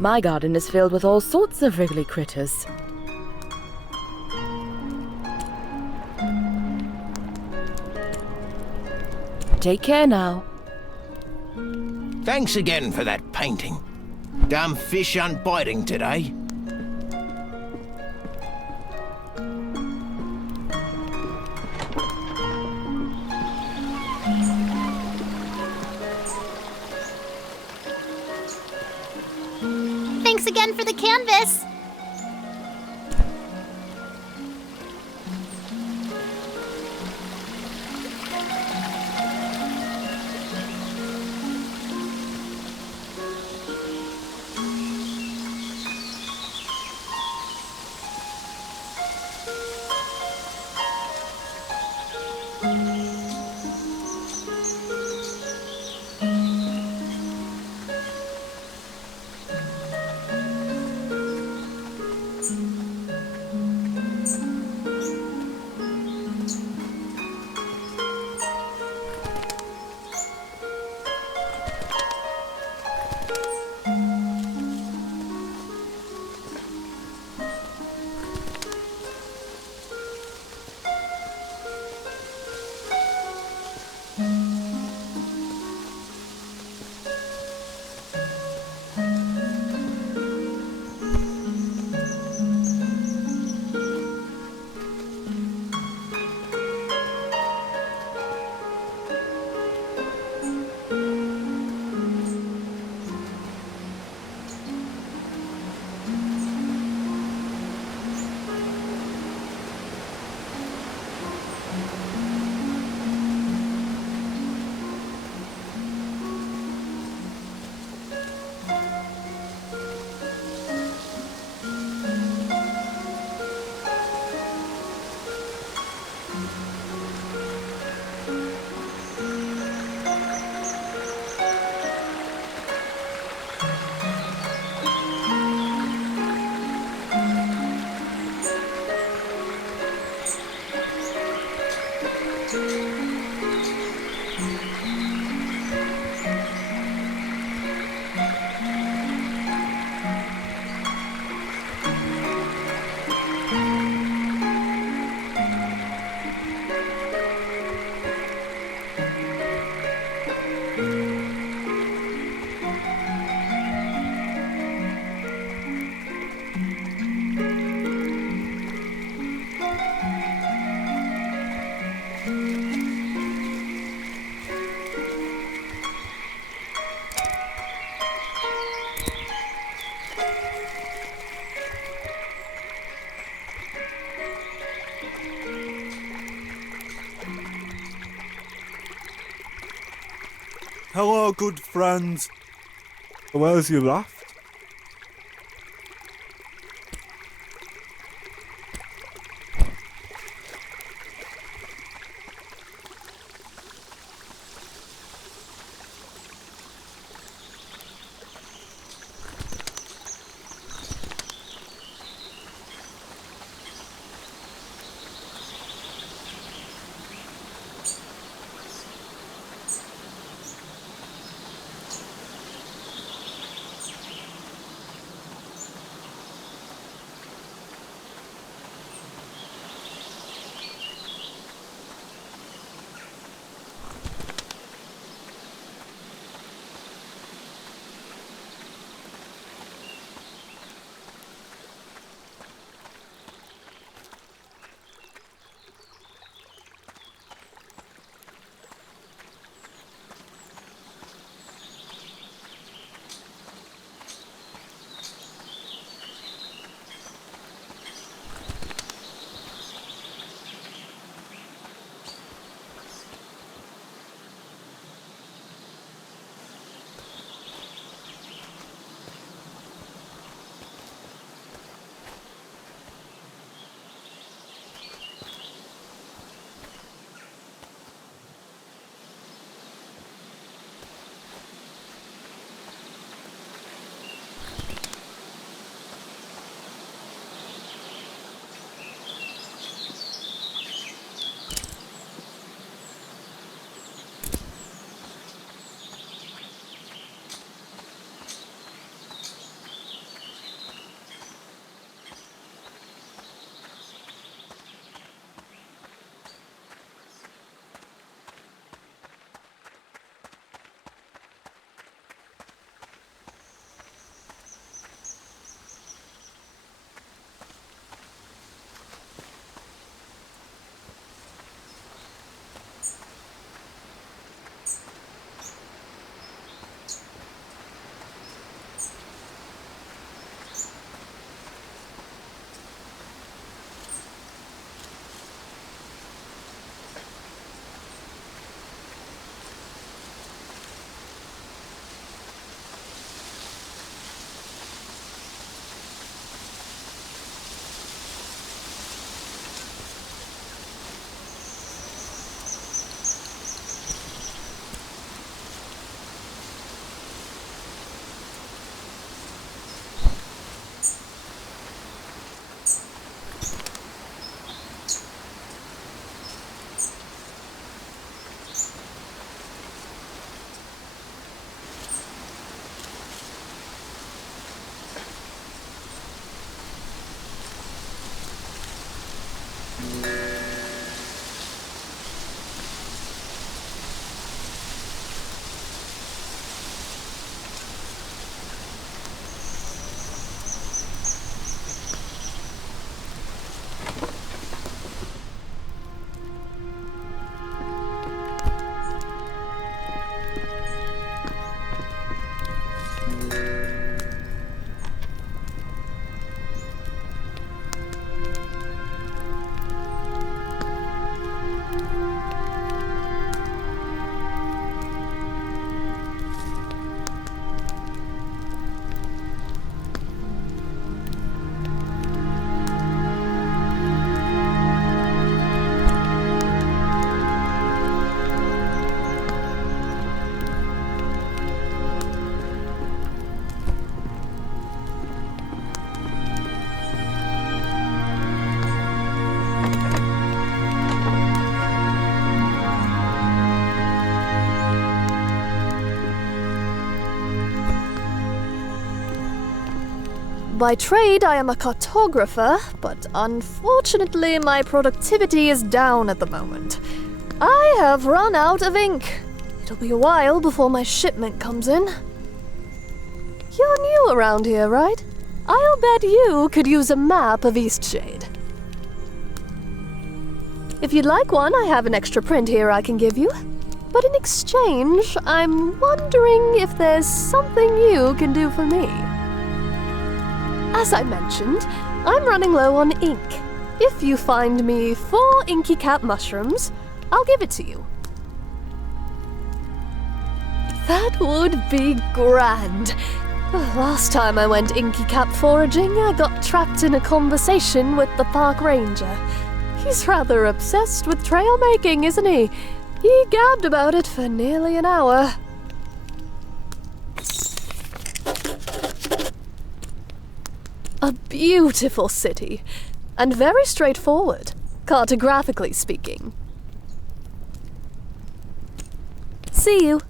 My garden is filled with all sorts of wriggly critters. Take care now. Thanks again for that painting. Damn fish unbiting today. Thanks again for the canvas. Hello, good friends. Where's your raft? By trade, I am a cartographer, but unfortunately my productivity is down at the moment. I have run out of ink. It'll be a while before my shipment comes in. You're new around here, right? I'll bet you could use a map of Eastshade. If you'd like one, I have an extra print here I can give you. But in exchange, I'm wondering if there's something you can do for me. As I mentioned, I'm running low on ink. If you find me 4 inky cap mushrooms, I'll give it to you. That would be grand. Last time I went inky cap foraging, I got trapped in a conversation with the park ranger. He's rather obsessed with trail making, isn't he? He gabbed about it for nearly an hour. A beautiful city, and very straightforward, cartographically speaking. See you.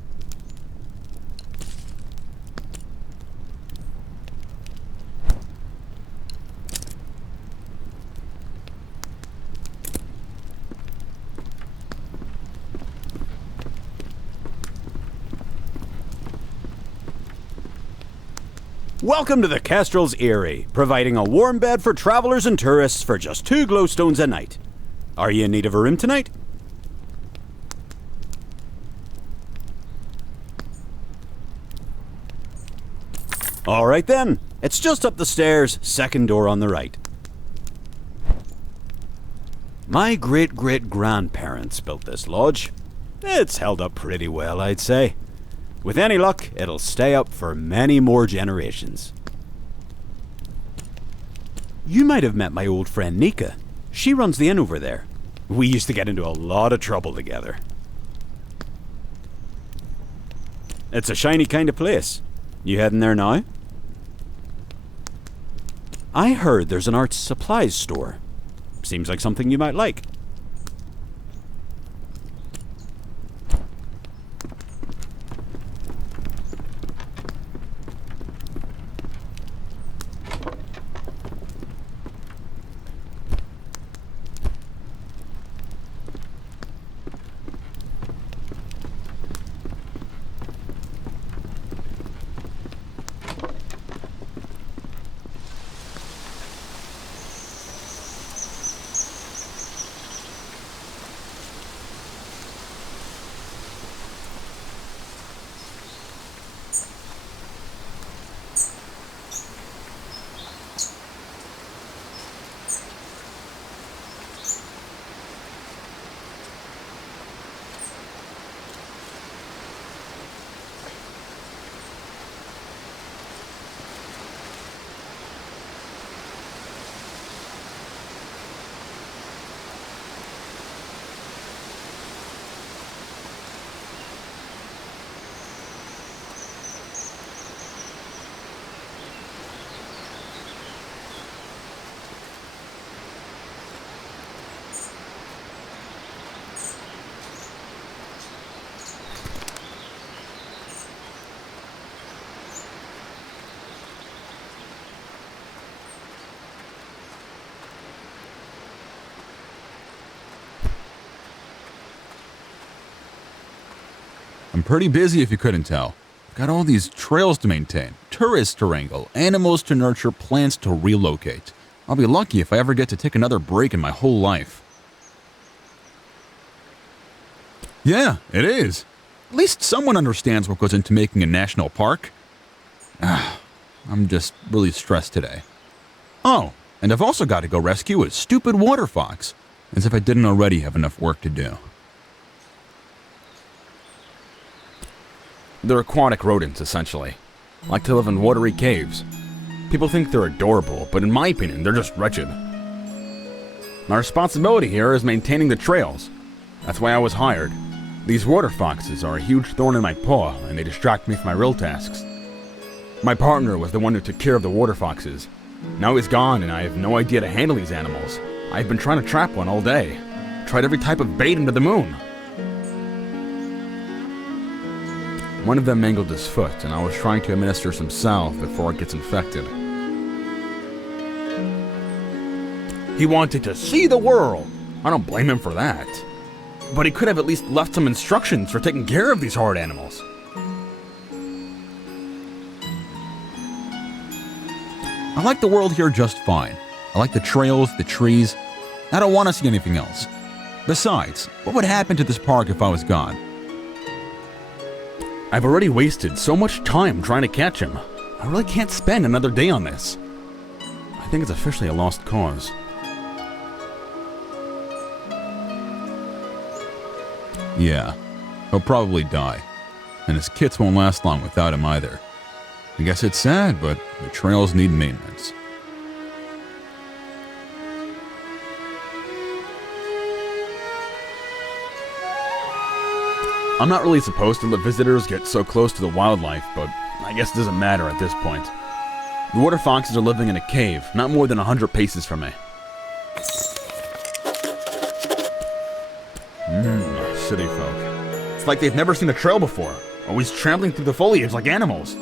Welcome to the Kestrel's Eyrie, providing a warm bed for travelers and tourists for just 2 glowstones a night. Are you in need of a room tonight? Alright then, it's just up the stairs, second door on the right. My great-great-grandparents built this lodge. It's held up pretty well, I'd say. With any luck, it'll stay up for many more generations. You might have met my old friend Nika. She runs the inn over there. We used to get into a lot of trouble together. It's a shiny kind of place. You heading there now? I heard there's an arts supplies store. Seems like something you might like. I'm pretty busy if you couldn't tell. I've got all these trails to maintain, tourists to wrangle, animals to nurture, plants to relocate. I'll be lucky if I ever get to take another break in my whole life. Yeah, it is. At least someone understands what goes into making a national park. I'm just really stressed today. Oh, and I've also got to go rescue a stupid water fox, as if I didn't already have enough work to do. They're aquatic rodents, essentially. Like to live in watery caves. People think they're adorable, but in my opinion, they're just wretched. My responsibility here is maintaining the trails. That's why I was hired. These water foxes are a huge thorn in my paw, and they distract me from my real tasks. My partner was the one who took care of the water foxes. Now he's gone, and I have no idea to handle these animals. I've been trying to trap one all day. Tried every type of bait under the moon. One of them mangled his foot, and I was trying to administer some salve before it gets infected. He wanted to see the world. I don't blame him for that. But he could have at least left some instructions for taking care of these horrid animals. I like the world here just fine. I like the trails, the trees. I don't want to see anything else. Besides, what would happen to this park if I was gone? I've already wasted so much time trying to catch him. I really can't spend another day on this. I think it's officially a lost cause. Yeah, he'll probably die. And his kits won't last long without him either. I guess it's sad, but the trails need maintenance. I'm not really supposed to let visitors get so close to the wildlife, but I guess it doesn't matter at this point. The water foxes are living in a cave, not more than 100 paces from me. City folk. It's like they've never seen a trail before, always trampling through the foliage like animals.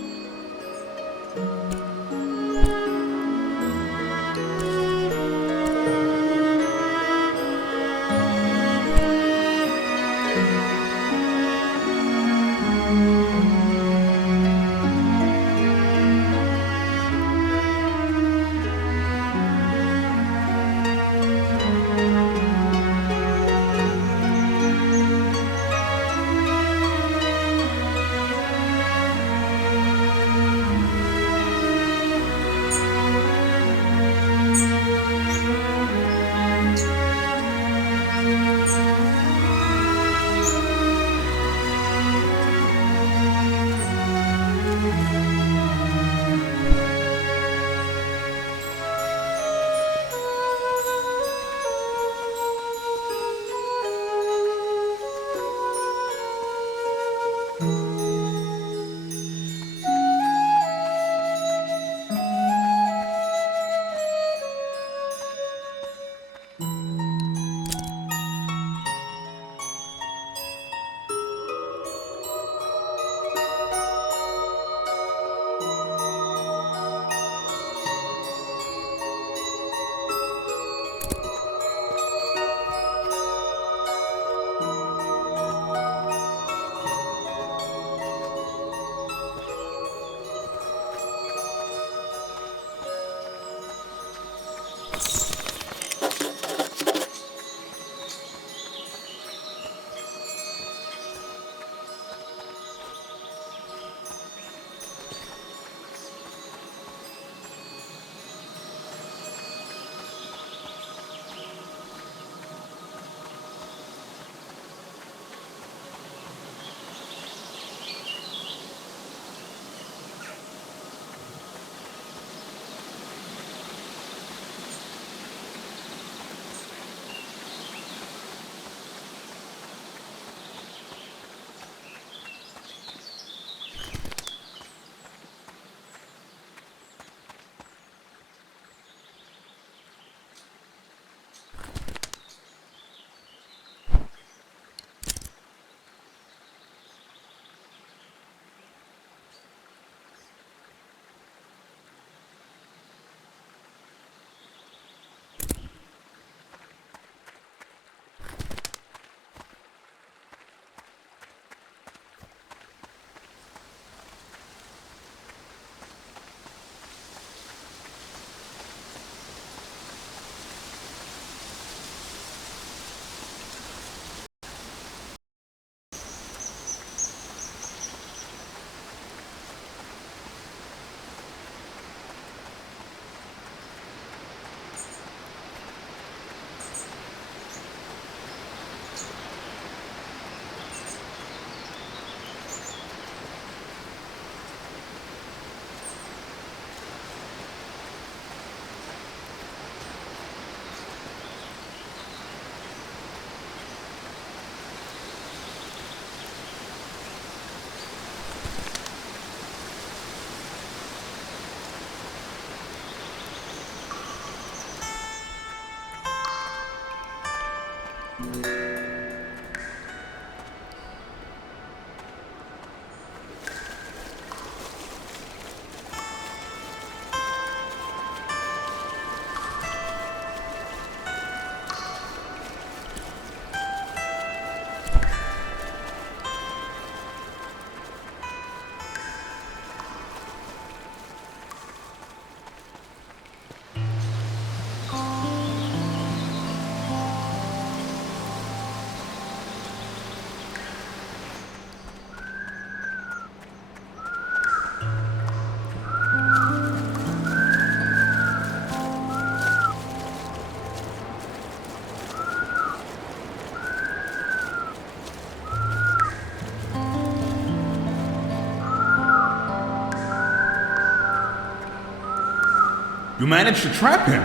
You managed to trap him.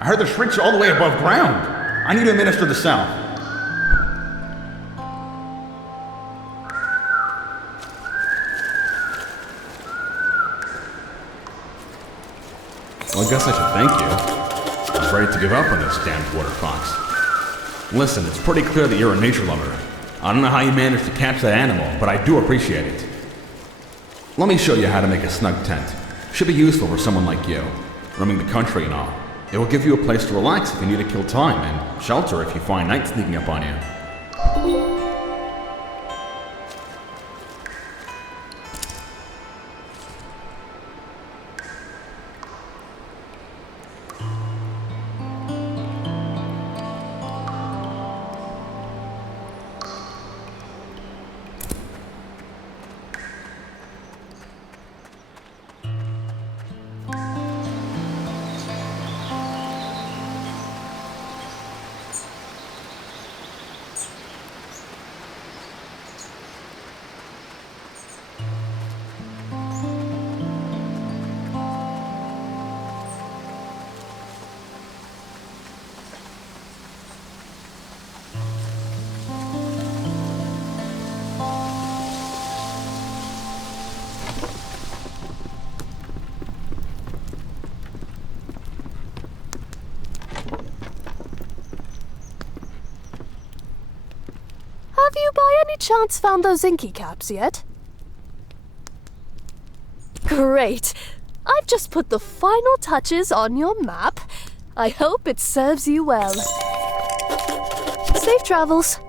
I heard the shrieks all the way above ground. I need to administer the salve. Well, I guess I should thank you. I was ready to give up on this damned water fox. Listen, it's pretty clear that you're a nature lover. I don't know how you managed to catch that animal, but I do appreciate it. Let me show you how to make a snug tent. Should be useful for someone like you, roaming the country and all. It will give you a place to relax if you need to kill time, and shelter if you find night sneaking up on you. Have you by any chance found those inky caps yet? Great! I've just put the final touches on your map. I hope it serves you well. Safe travels.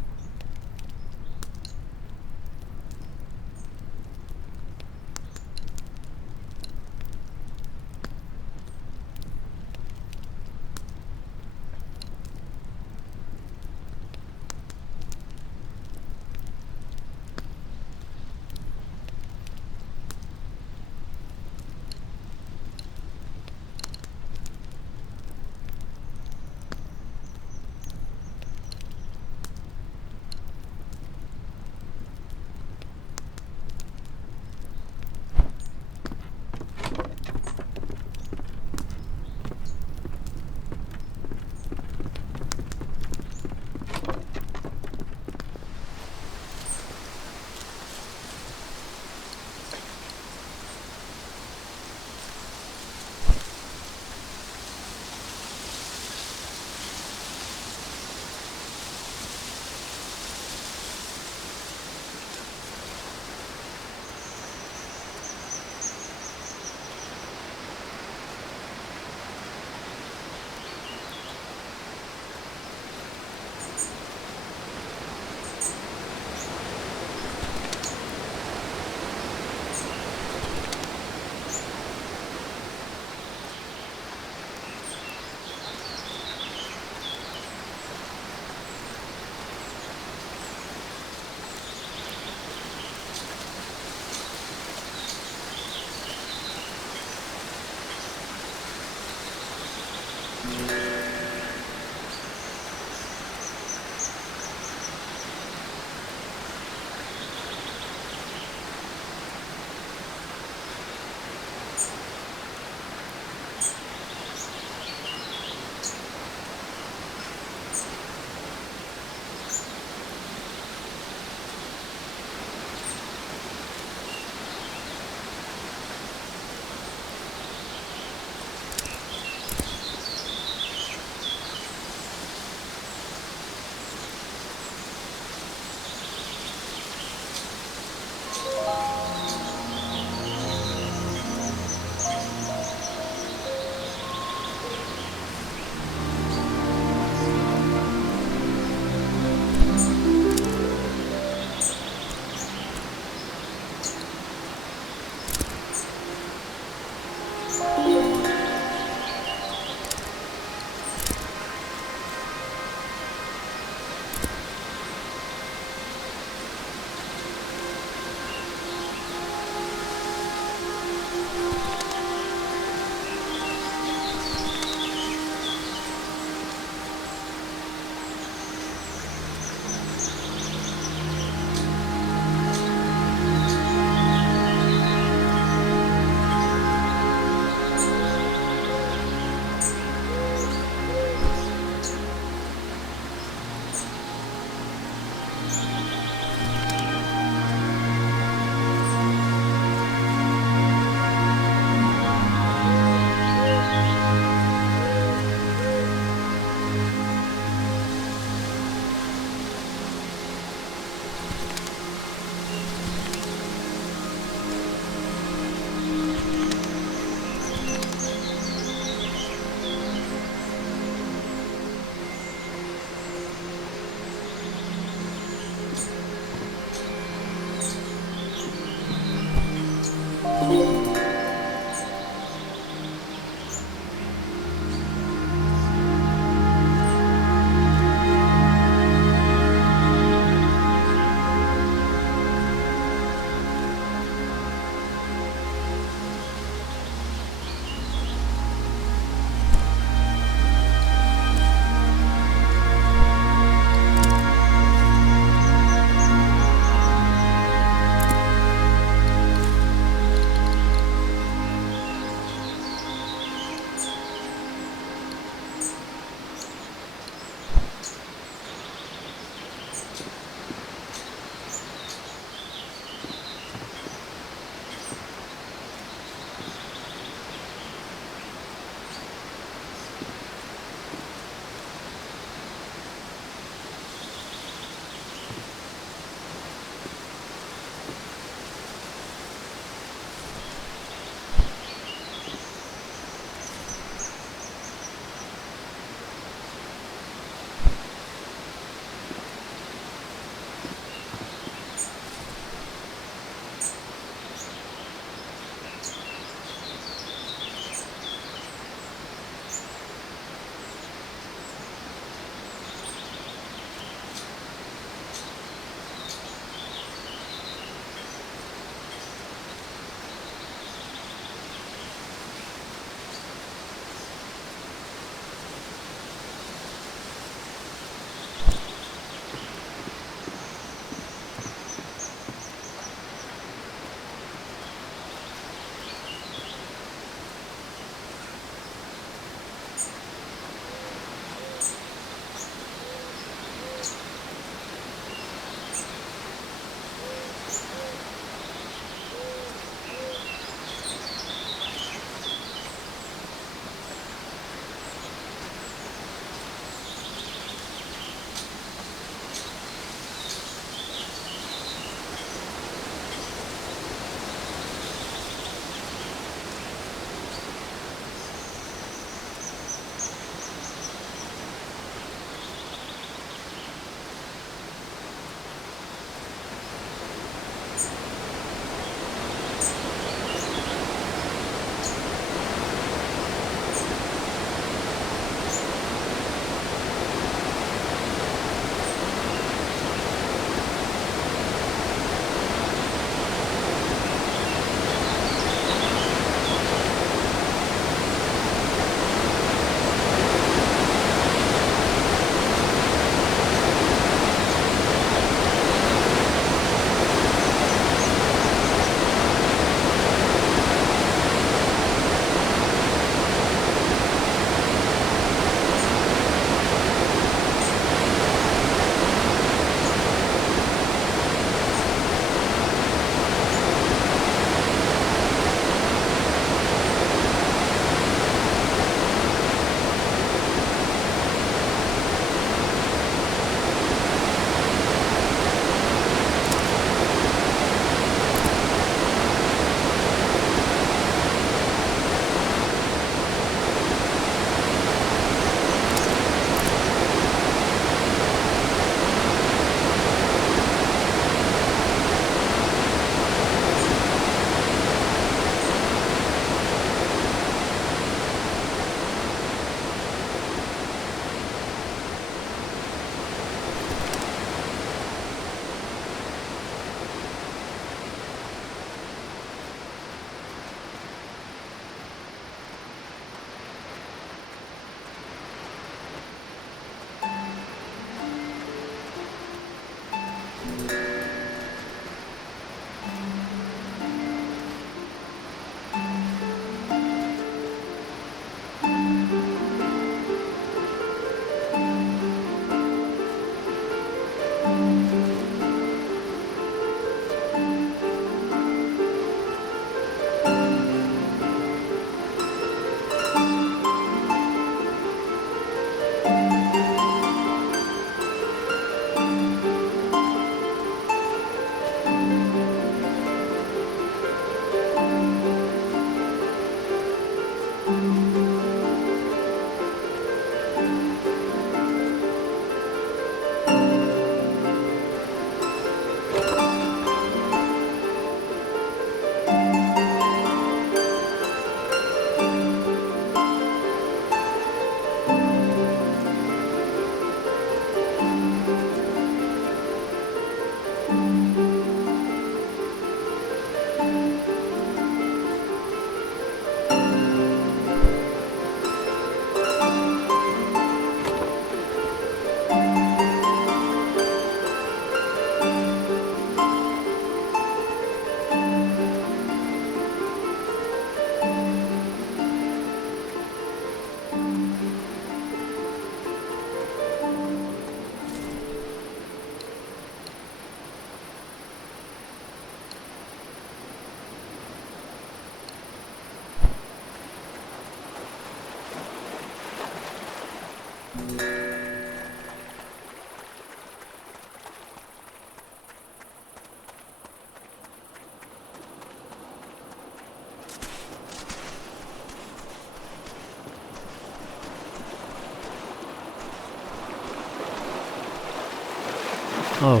Oh,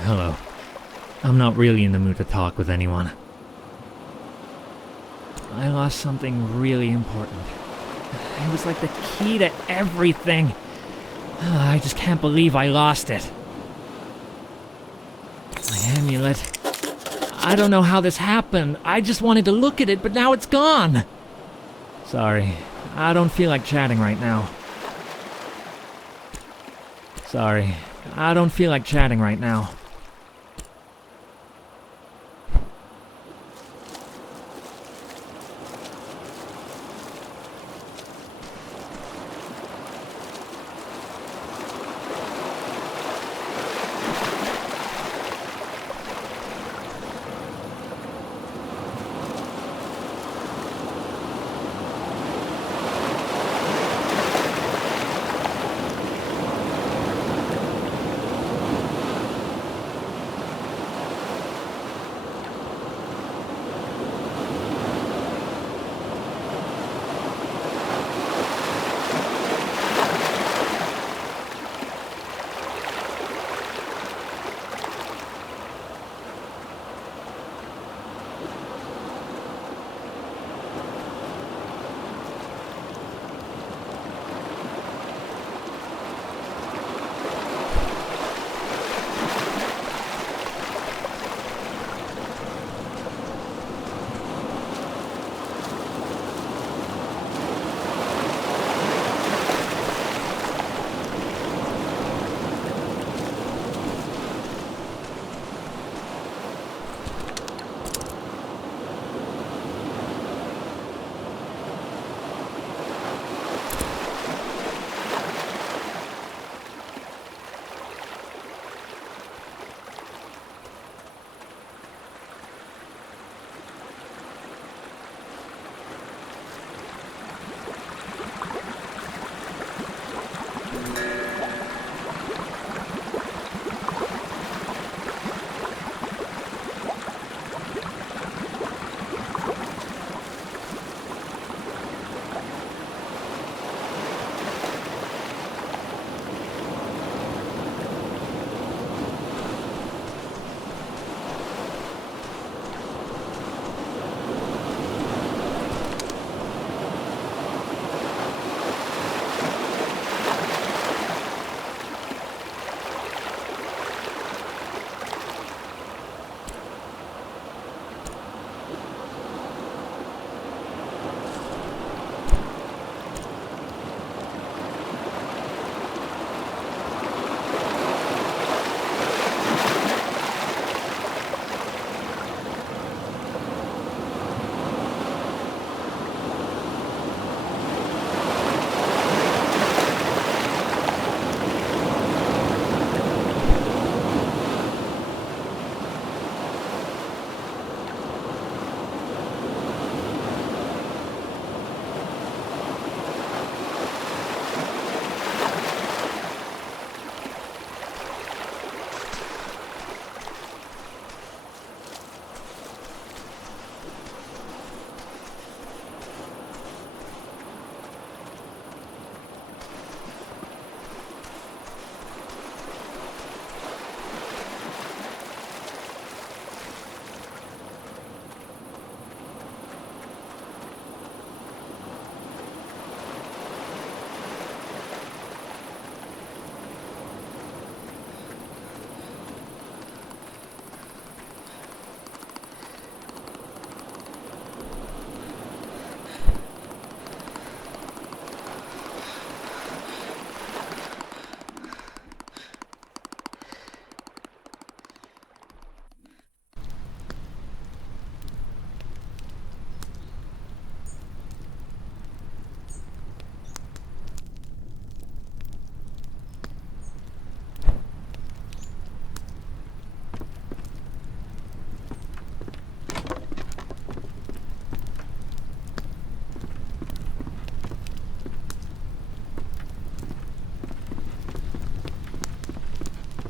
hello. I'm not really in the mood to talk with anyone. I lost something really important. It was like the key to everything. I just can't believe I lost it. My amulet. I don't know how this happened. I just wanted to look at it, but now it's gone. Sorry, I don't feel like chatting right now. Sorry, I don't feel like chatting right now.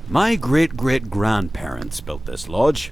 My great-great-grandparents built this lodge.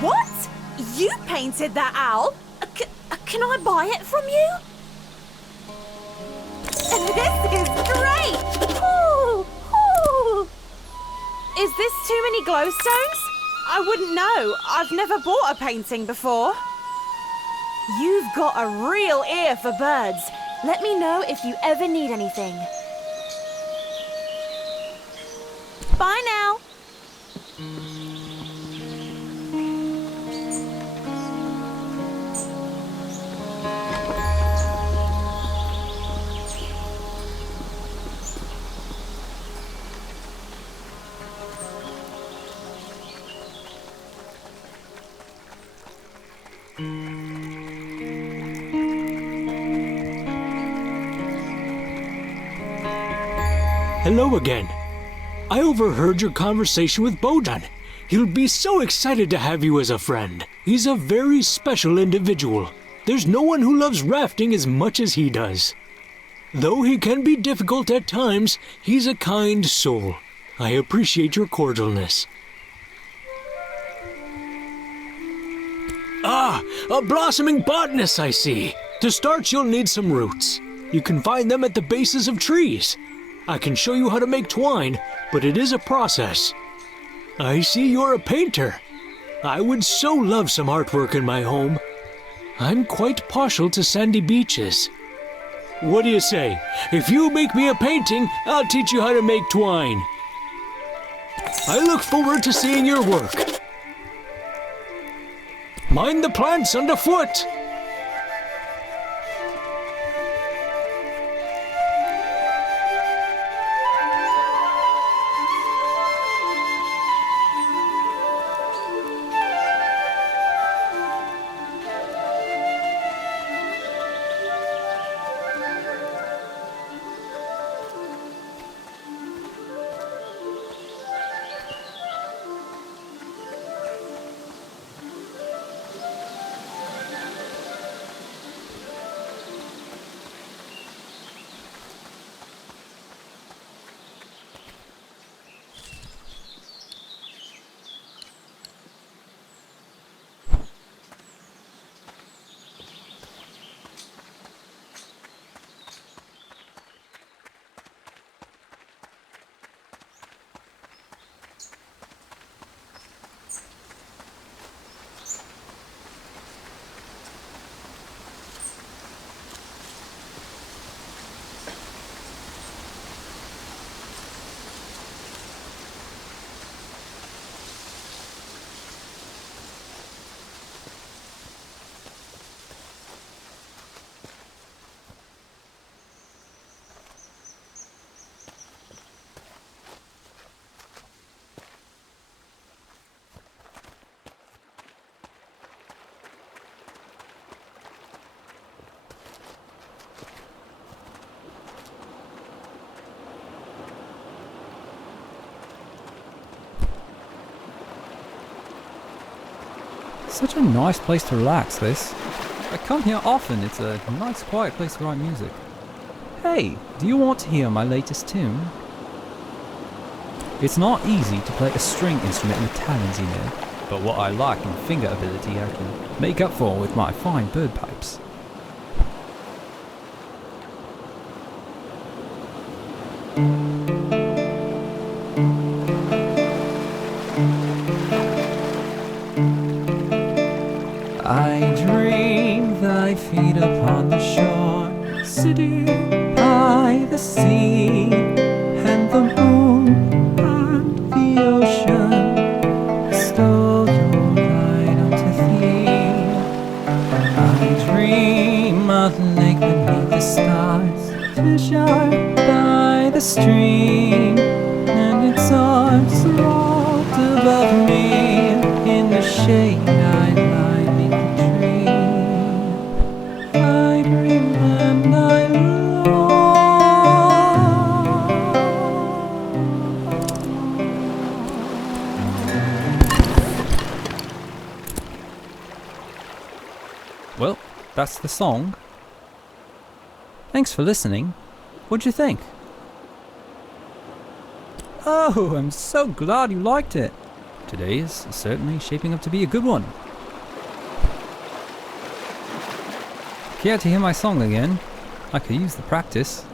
What? You painted that owl? Can I buy it from you? This is great! Ooh, ooh. Is this too many glowstones? I wouldn't know. I've never bought a painting before. You've got a real ear for birds. Let me know if you ever need anything. Bye now. Hello again. I overheard your conversation with Bojan. He'll be so excited to have you as a friend. He's a very special individual. There's no one who loves rafting as much as he does. Though he can be difficult at times, he's a kind soul. I appreciate your cordialness. Ah, a blossoming botanist, I see. To start, you'll need some roots. You can find them at the bases of trees. I can show you how to make twine, but it is a process. I see you're a painter. I would so love some artwork in my home. I'm quite partial to sandy beaches. What do you say? If you make me a painting, I'll teach you how to make twine. I look forward to seeing your work. Mind the plants underfoot. Such a nice place to relax, this. I come here often, it's a nice quiet place to write music. Hey, do you want to hear my latest tune? It's not easy to play a string instrument with talons, you know, but what I lack in finger ability I can make up for with my fine bird pipes. I dream thy feet upon the shore, sitting by the sea, and the moon and the ocean stole your light unto thee. I dream of the lake beneath the stars. stream, and its arms rolled above me. In the shade I lie beneath the tree. I dream and I Well, that's the song. Thanks for listening. What'd you think? Oh, I'm so glad you liked it. Today is certainly shaping up to be a good one. Care to hear my song again? I could use the practice.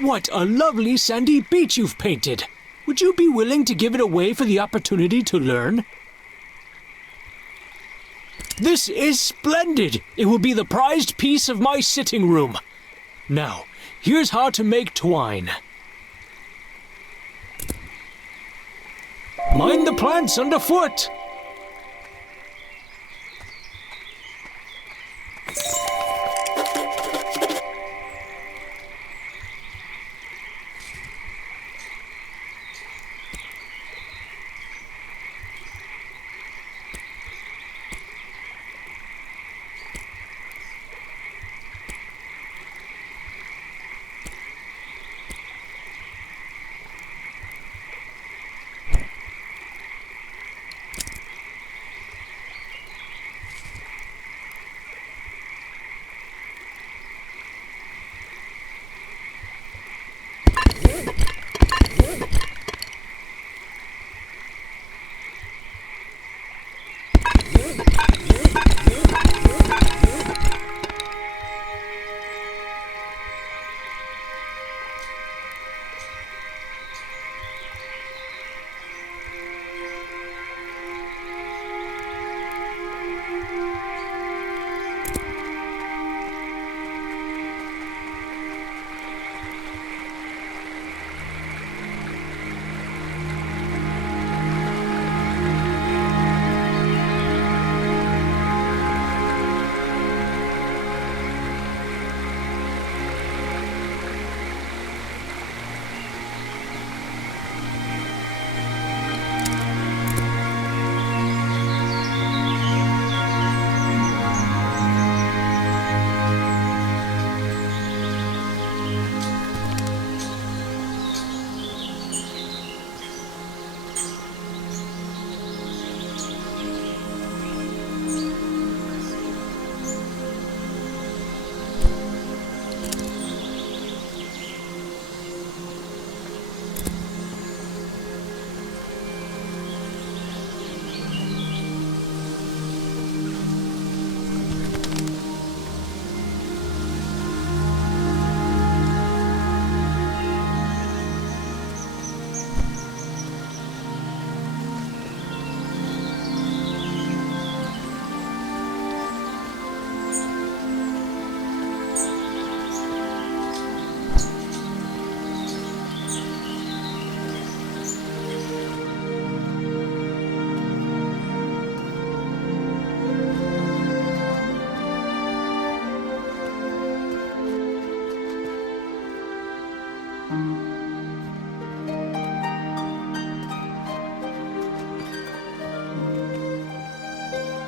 What a lovely sandy beach you've painted! Would you be willing to give it away for the opportunity to learn? This is splendid! It will be the prized piece of my sitting room. Now, here's how to make twine. Mind the plants underfoot!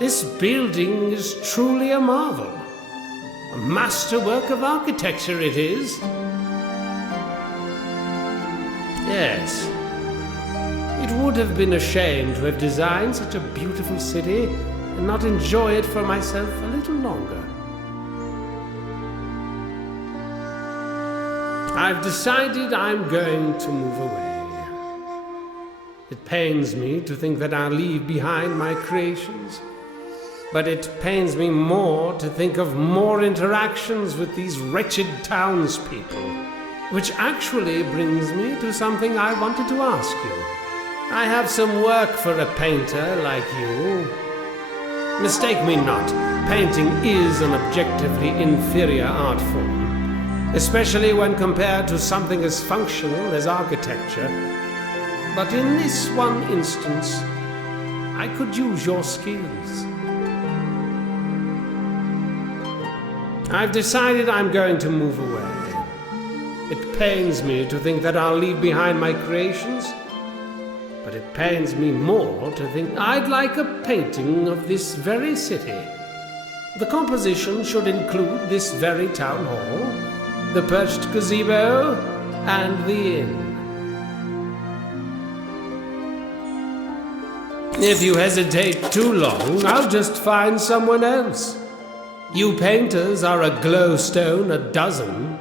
This building is truly a marvel. A masterwork of architecture it is. Yes. It would have been a shame to have designed such a beautiful city and not enjoy it for myself a little longer. I've decided I'm going to move away. It pains me to think that I'll leave behind my creations. But it pains me more to think of more interactions with these wretched townspeople. Which actually brings me to something I wanted to ask you. I have some work for a painter like you. Mistake me not, painting is an objectively inferior art form, especially when compared to something as functional as architecture. But in this one instance, I could use your skills. I've decided I'm going to move away. It pains me to think that I'll leave behind my creations, but it pains me more to think I'd like a painting of this very city. The composition should include this very town hall, the perched gazebo, and the inn. If you hesitate too long, I'll just find someone else. You painters are a glowstone a dozen.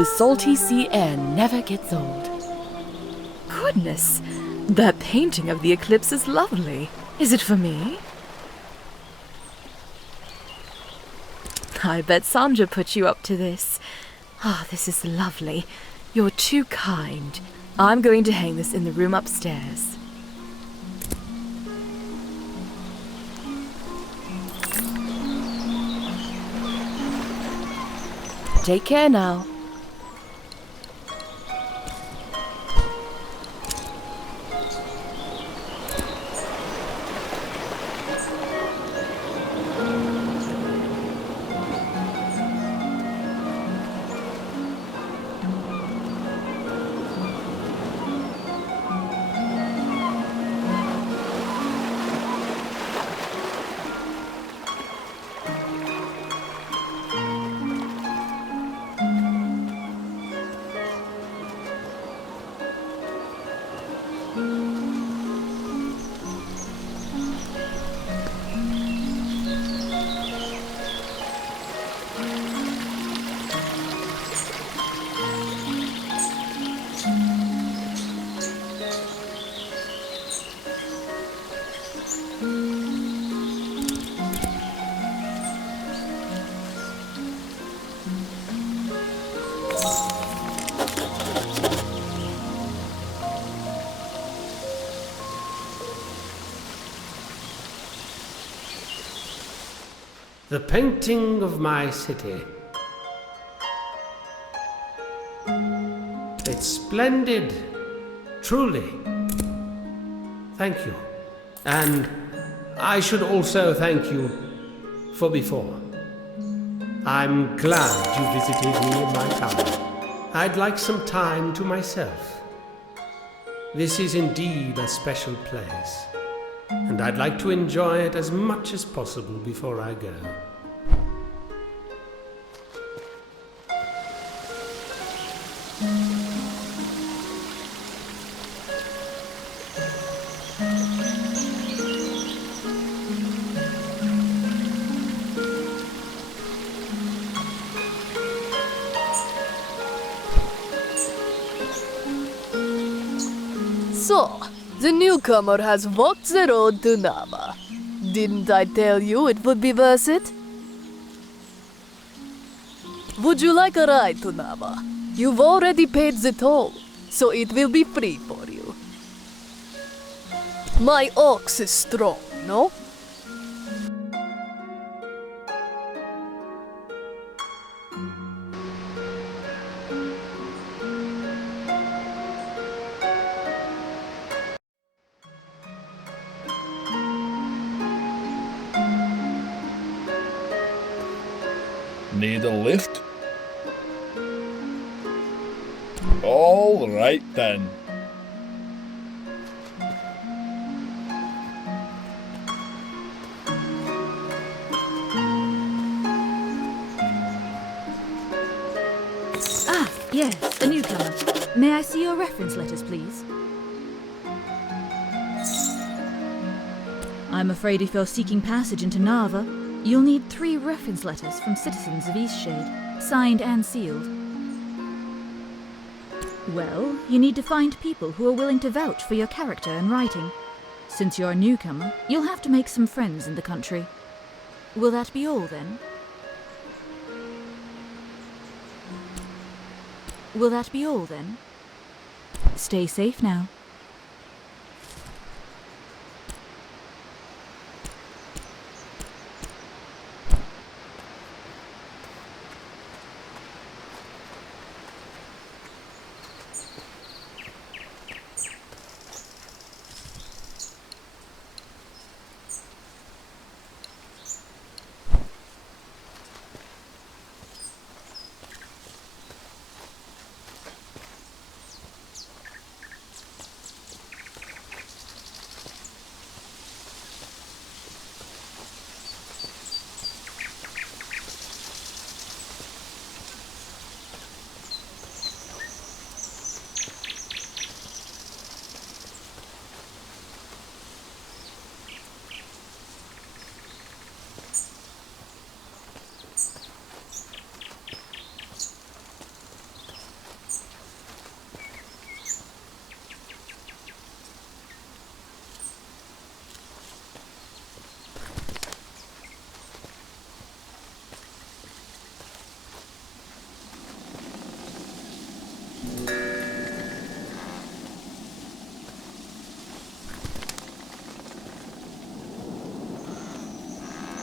The salty sea air never gets old. Goodness, that painting of the eclipse is lovely. Is it for me? I bet Sandra put you up to this. Ah, this is lovely. You're too kind. I'm going to hang this in the room upstairs. Take care now. The painting of my city. It's splendid, truly. Thank you. And I should also thank you for before. I'm glad you visited me in my tower. I'd like some time to myself. This is indeed a special place, and I'd like to enjoy it as much as possible before I go. So, the newcomer has walked the road to Nava. Didn't I tell you it would be worth it? Would you like a ride to Nava? You've already paid the toll, so it will be free for you. My ox is strong, no? Need a lift? All right then. Ah, yes, a newcomer. May I see your reference letters, please? I'm afraid if you're seeking passage into Nava, you'll need 3 reference letters from citizens of Eastshade, signed and sealed. Well, you need to find people who are willing to vouch for your character and writing. Since you're a newcomer, you'll have to make some friends in the country. Will that be all, then? Will that be all, then? Stay safe now.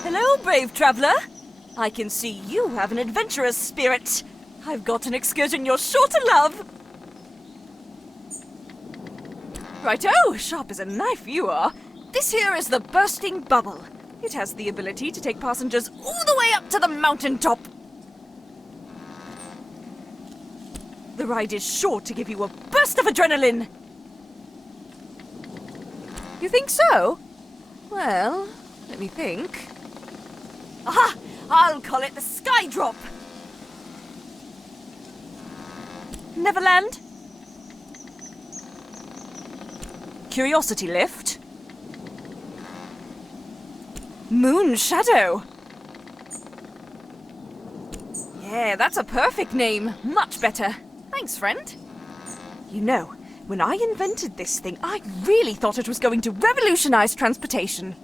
Hello, brave traveler. I can see you have an adventurous spirit. I've got an excursion you're sure to love. Righto, sharp as a knife you are. This here is the Bursting Bubble. It has the ability to take passengers all the way up to the mountaintop. The ride is sure to give you a burst of adrenaline. You think so? Well, let me think. Aha! I'll call it the Sky Drop. Neverland? Curiosity Lift? Moon Shadow? Yeah, that's a perfect name. Much better. Thanks, friend. You know, when I invented this thing, I really thought it was going to revolutionize transportation.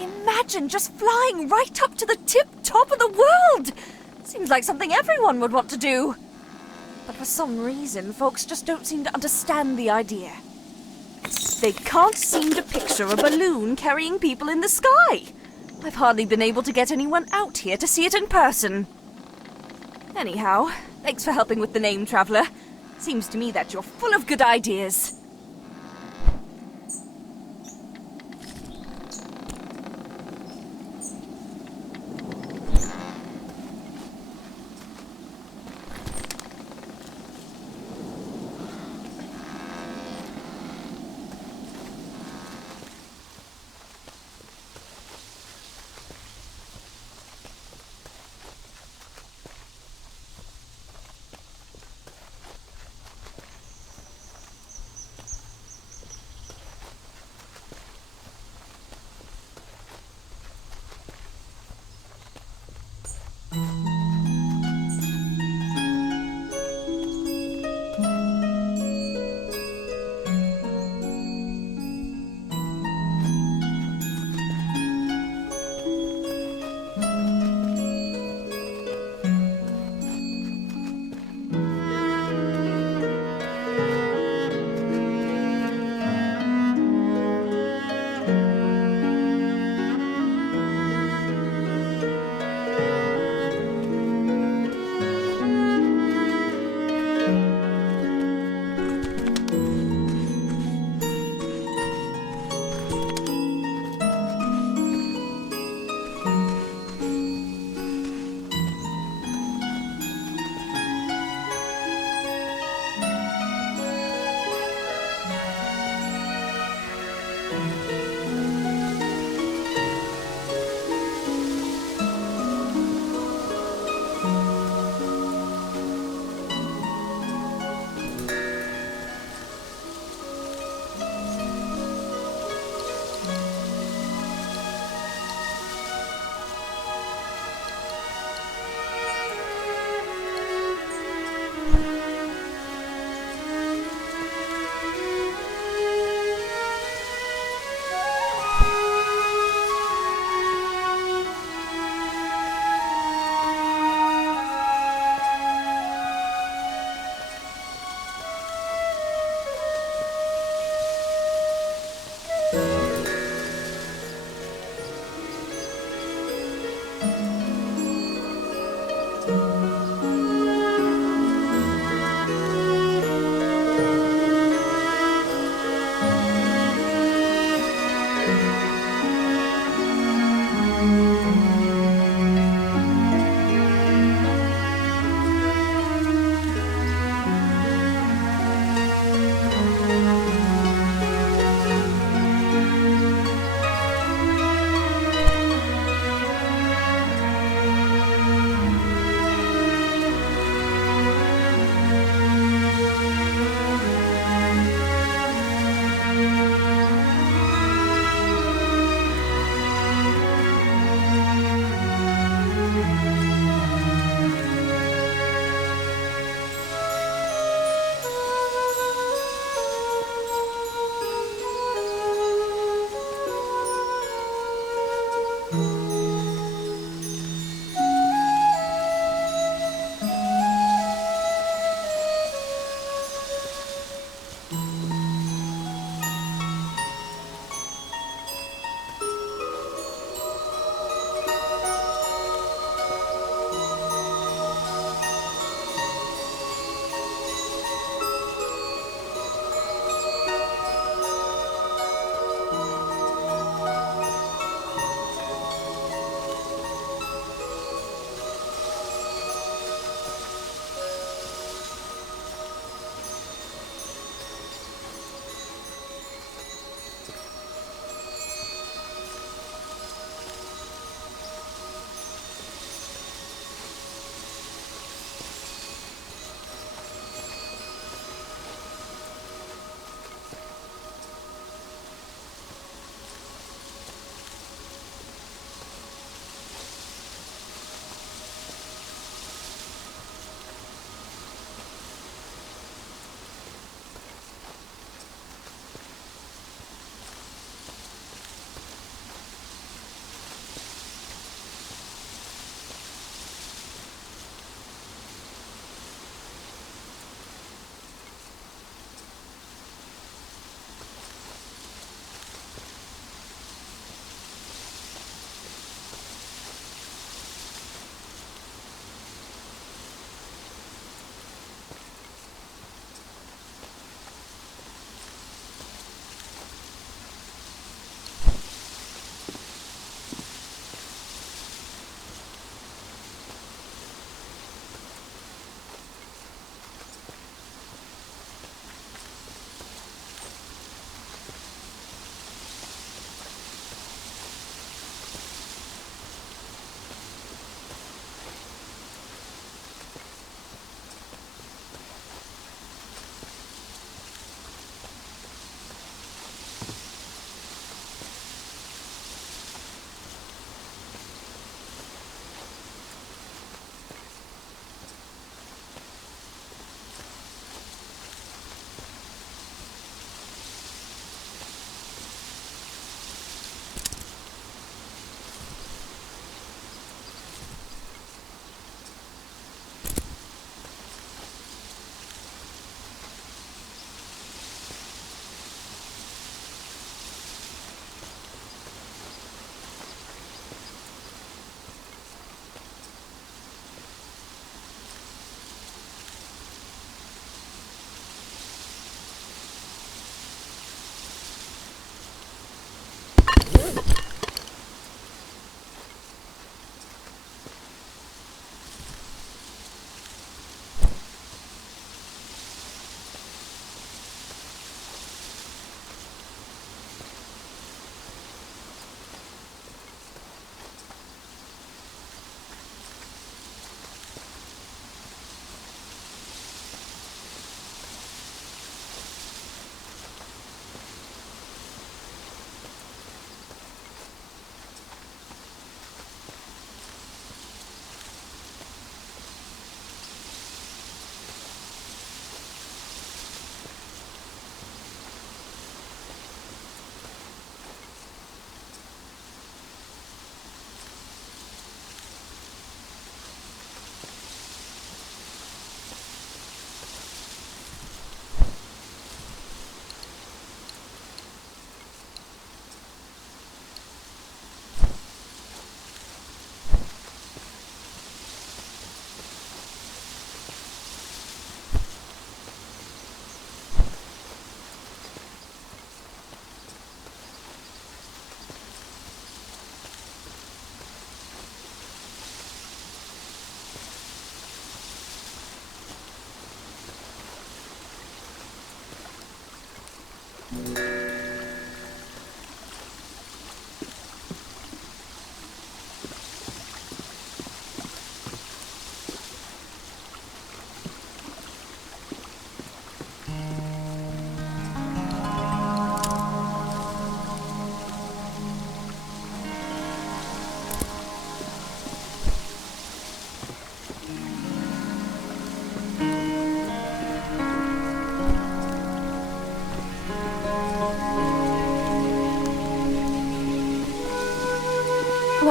Imagine just flying right up to the tip-top of the world! Seems like something everyone would want to do. But for some reason, folks just don't seem to understand the idea. They can't seem to picture a balloon carrying people in the sky. I've hardly been able to get anyone out here to see it in person. Anyhow, thanks for helping with the name, Traveller. Seems to me that you're full of good ideas.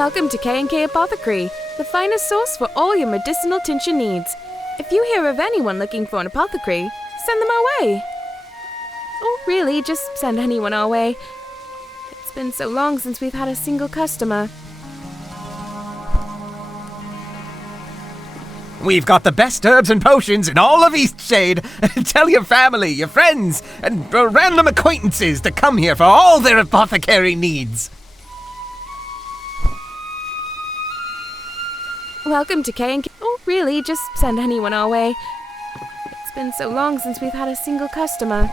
Welcome to K&K Apothecary, the finest source for all your medicinal tincture needs. If you hear of anyone looking for an apothecary, send them our way. Or really, just send anyone our way. It's been so long since we've had a single customer. We've got the best herbs and potions in all of Eastshade. Tell your family, your friends, and random acquaintances to come here for all their apothecary needs. Welcome to K&K. Or really, just send anyone our way. It's been so long since we've had a single customer.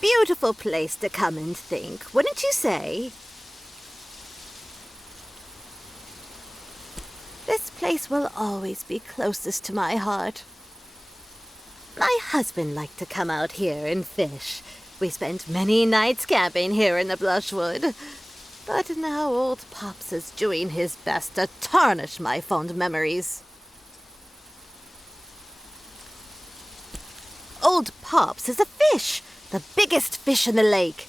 Beautiful place to come and think, wouldn't you say? This place will always be closest to my heart. My husband liked to come out here and fish. We spent many nights camping here in the Blushwood. But now old Pops is doing his best to tarnish my fond memories. Old Pops is a fish, the biggest fish in the lake.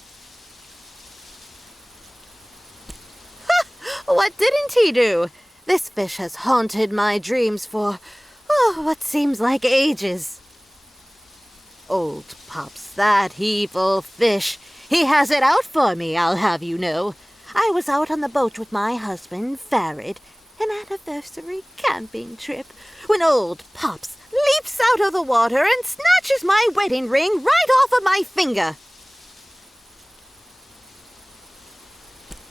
What didn't he do? This fish has haunted my dreams for, what seems like ages. Old Pops, that evil fish. He has it out for me, I'll have you know. I was out on the boat with my husband, Farid, an anniversary camping trip, when old Pops leaps out of the water and snatches my wedding ring right off of my finger.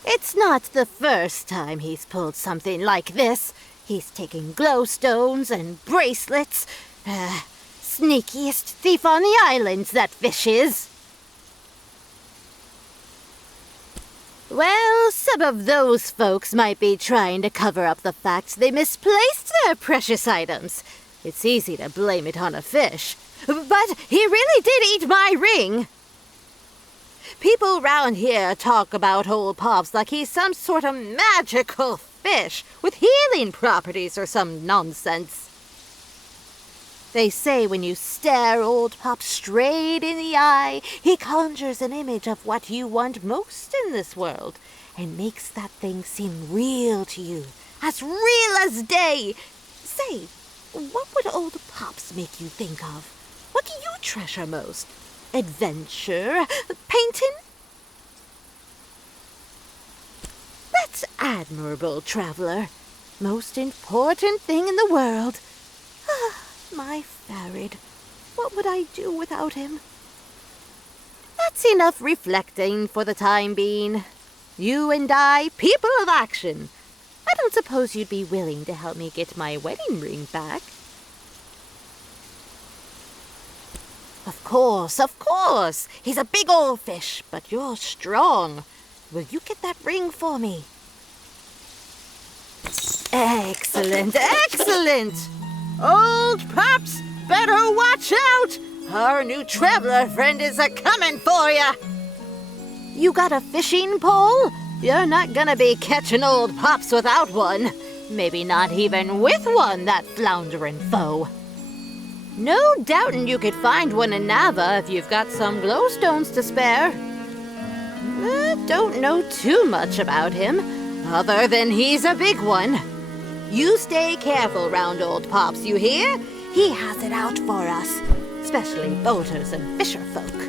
It's not the first time he's pulled something like this. He's taken glowstones and bracelets. Sneakiest thief on the islands, that fish is. Well, some of those folks might be trying to cover up the fact they misplaced their precious items. It's easy to blame it on a fish. But he really did eat my ring. People round here talk about old Pops like he's some sort of magical fish with healing properties or some nonsense. They say when you stare old Pop straight in the eye, he conjures an image of what you want most in this world and makes that thing seem real to you, as real as day. Say, what would old Pops make you think of? What do you treasure most? Adventure? Painting? That's admirable, traveler. Most important thing in the world. My Farid. What would I do without him? That's enough reflecting for the time being. You and I, people of action. I don't suppose you'd be willing to help me get my wedding ring back? Of course, of course. He's a big old fish, but you're strong. Will you get that ring for me? Excellent, excellent! Old Pops, better watch out! Our new traveler friend is a-coming for ya! You got a fishing pole? You're not gonna be catching old Pops without one. Maybe not even with one, that floundering foe. No doubting you could find one in Nava if you've got some glowstones to spare. Don't know too much about him, other than he's a big one. You stay careful round old Pops, you hear? He has it out for us, especially boaters and fisher folk.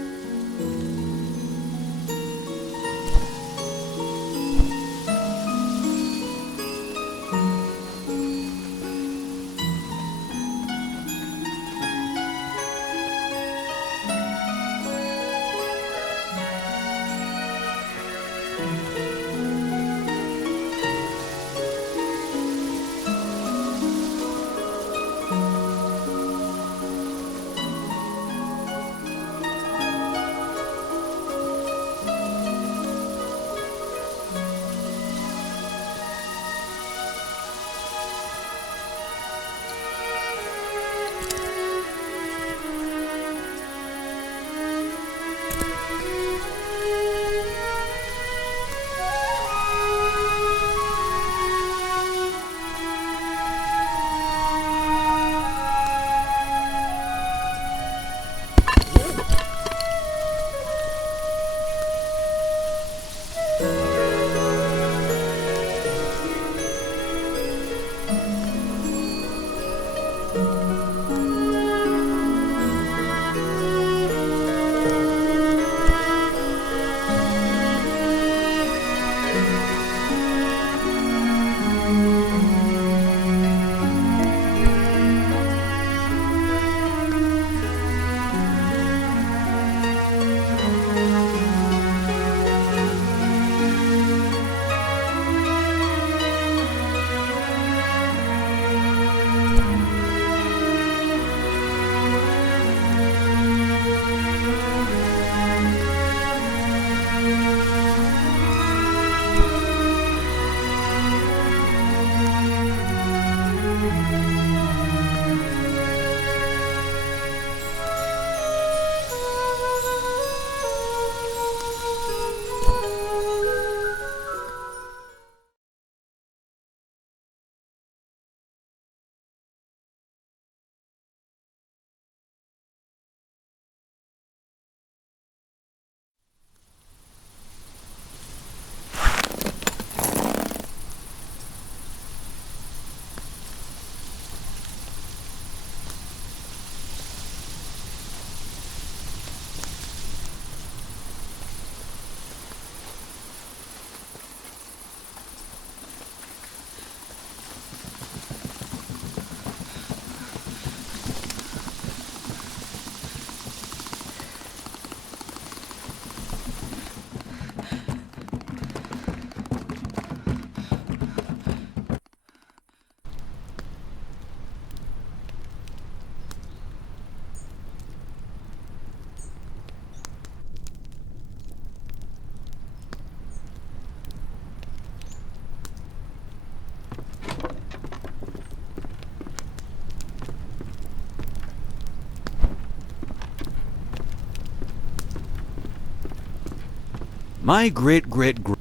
My great-great-great...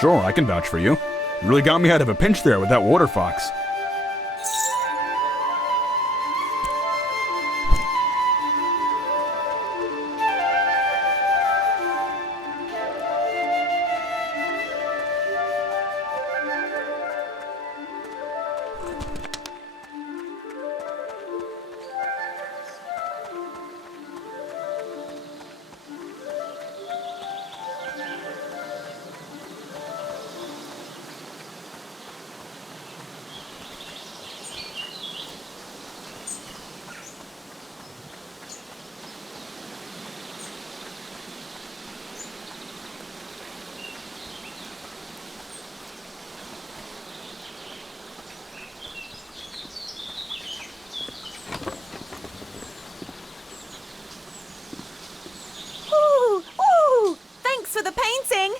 Sure, I can vouch for you. You really got me out of a pinch there with that water fox. For the painting.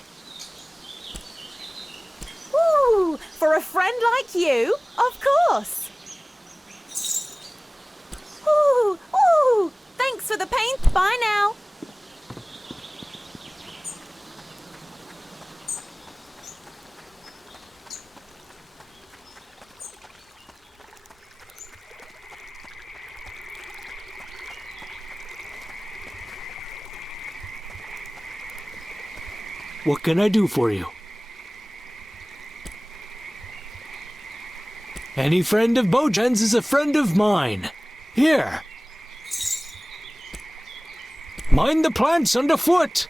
Ooh, for a friend like you, of course. Ooh, thanks for the paint. Bye now. What can I do for you? Any friend of Bojan's is a friend of mine. Here. Mind the plants underfoot.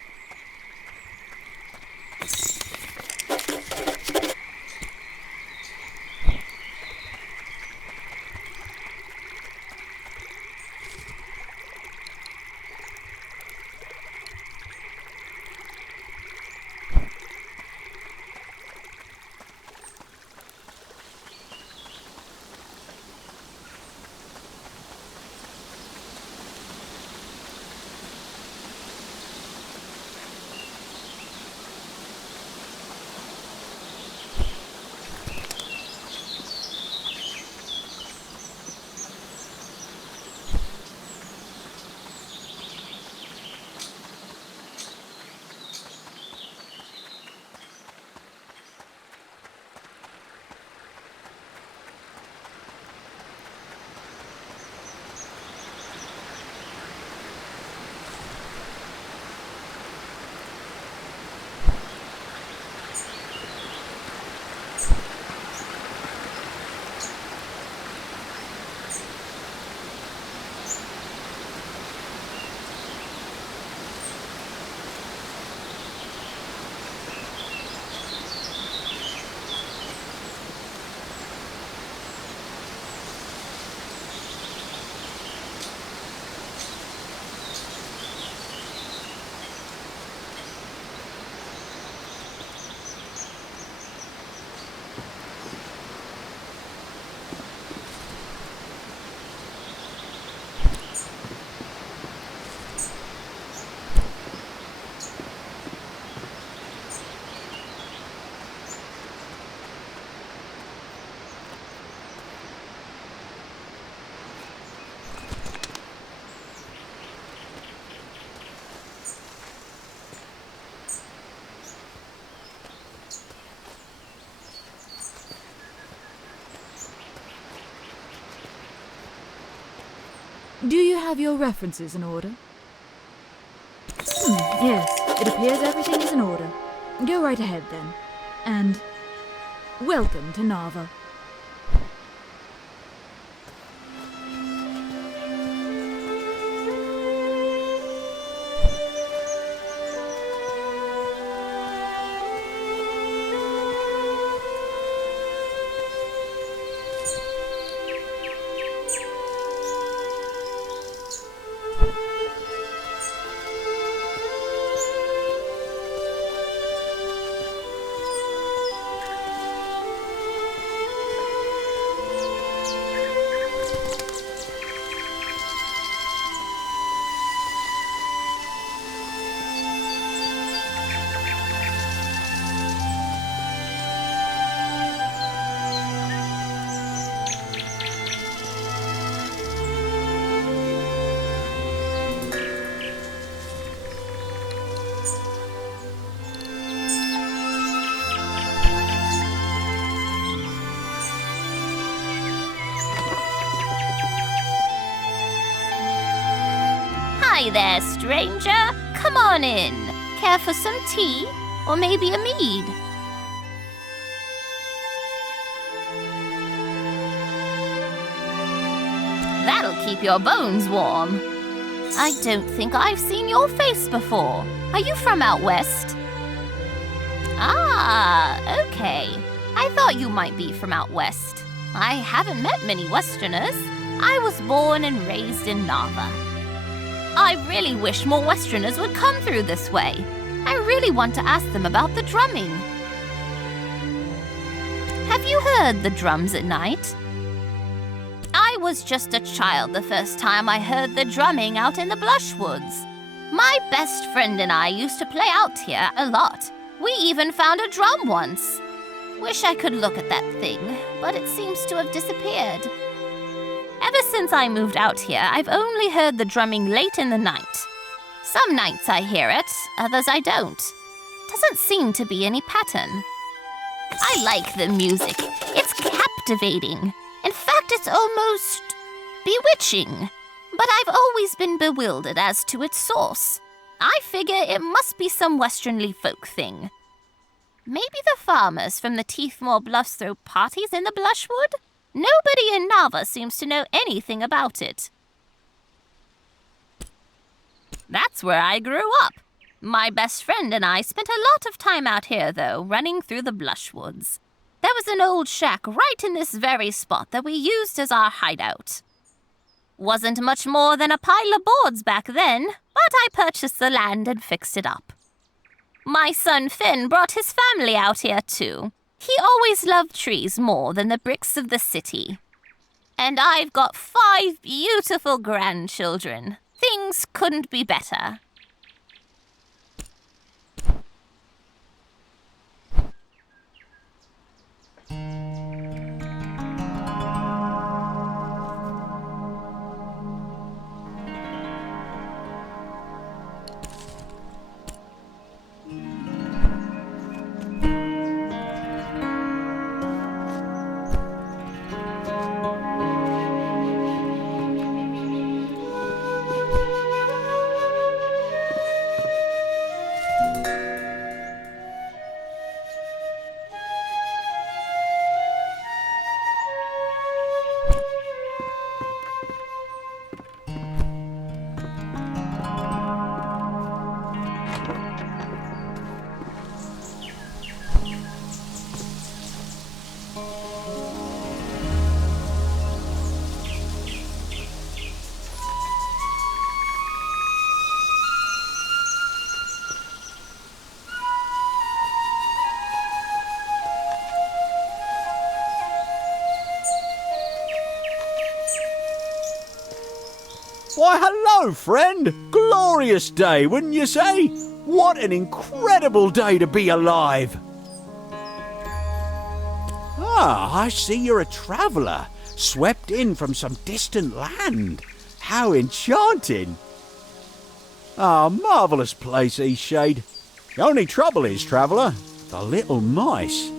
Do you have your references in order? Yes, it appears everything is in order. Go right ahead then. And welcome to Nava. Hi there, stranger. Come on in. Care for some tea? Or maybe a mead? That'll keep your bones warm. I don't think I've seen your face before. Are you from out west? Ah, okay. I thought you might be from out west. I haven't met many Westerners. I was born and raised in Nava. I really wish more Westerners would come through this way. I really want to ask them about the drumming. Have you heard the drums at night? I was just a child the first time I heard the drumming out in the Blushwoods. My best friend and I used to play out here a lot. We even found a drum once. Wish I could look at that thing, but it seems to have disappeared. Ever since I moved out here, I've only heard the drumming late in the night. Some nights I hear it, others I don't. Doesn't seem to be any pattern. I like the music. It's captivating. In fact, it's almost bewitching. But I've always been bewildered as to its source. I figure it must be some Westernly folk thing. Maybe the farmers from the Teethmore Bluffs throw parties in the Blushwood? Nobody in Nava seems to know anything about it. That's where I grew up. My best friend and I spent a lot of time out here, though, running through the Blushwoods. There was an old shack right in this very spot that we used as our hideout. Wasn't much more than a pile of boards back then, but I purchased the land and fixed it up. My son Finn brought his family out here, too. He always loved trees more than the bricks of the city. And I've got 5 beautiful grandchildren. Things couldn't be better. Why, hello, friend! Glorious day, wouldn't you say? What an incredible day to be alive! Ah, I see you're a traveller, swept in from some distant land. How enchanting! Ah, marvellous place, Eastshade. The only trouble is, traveller, the little mice.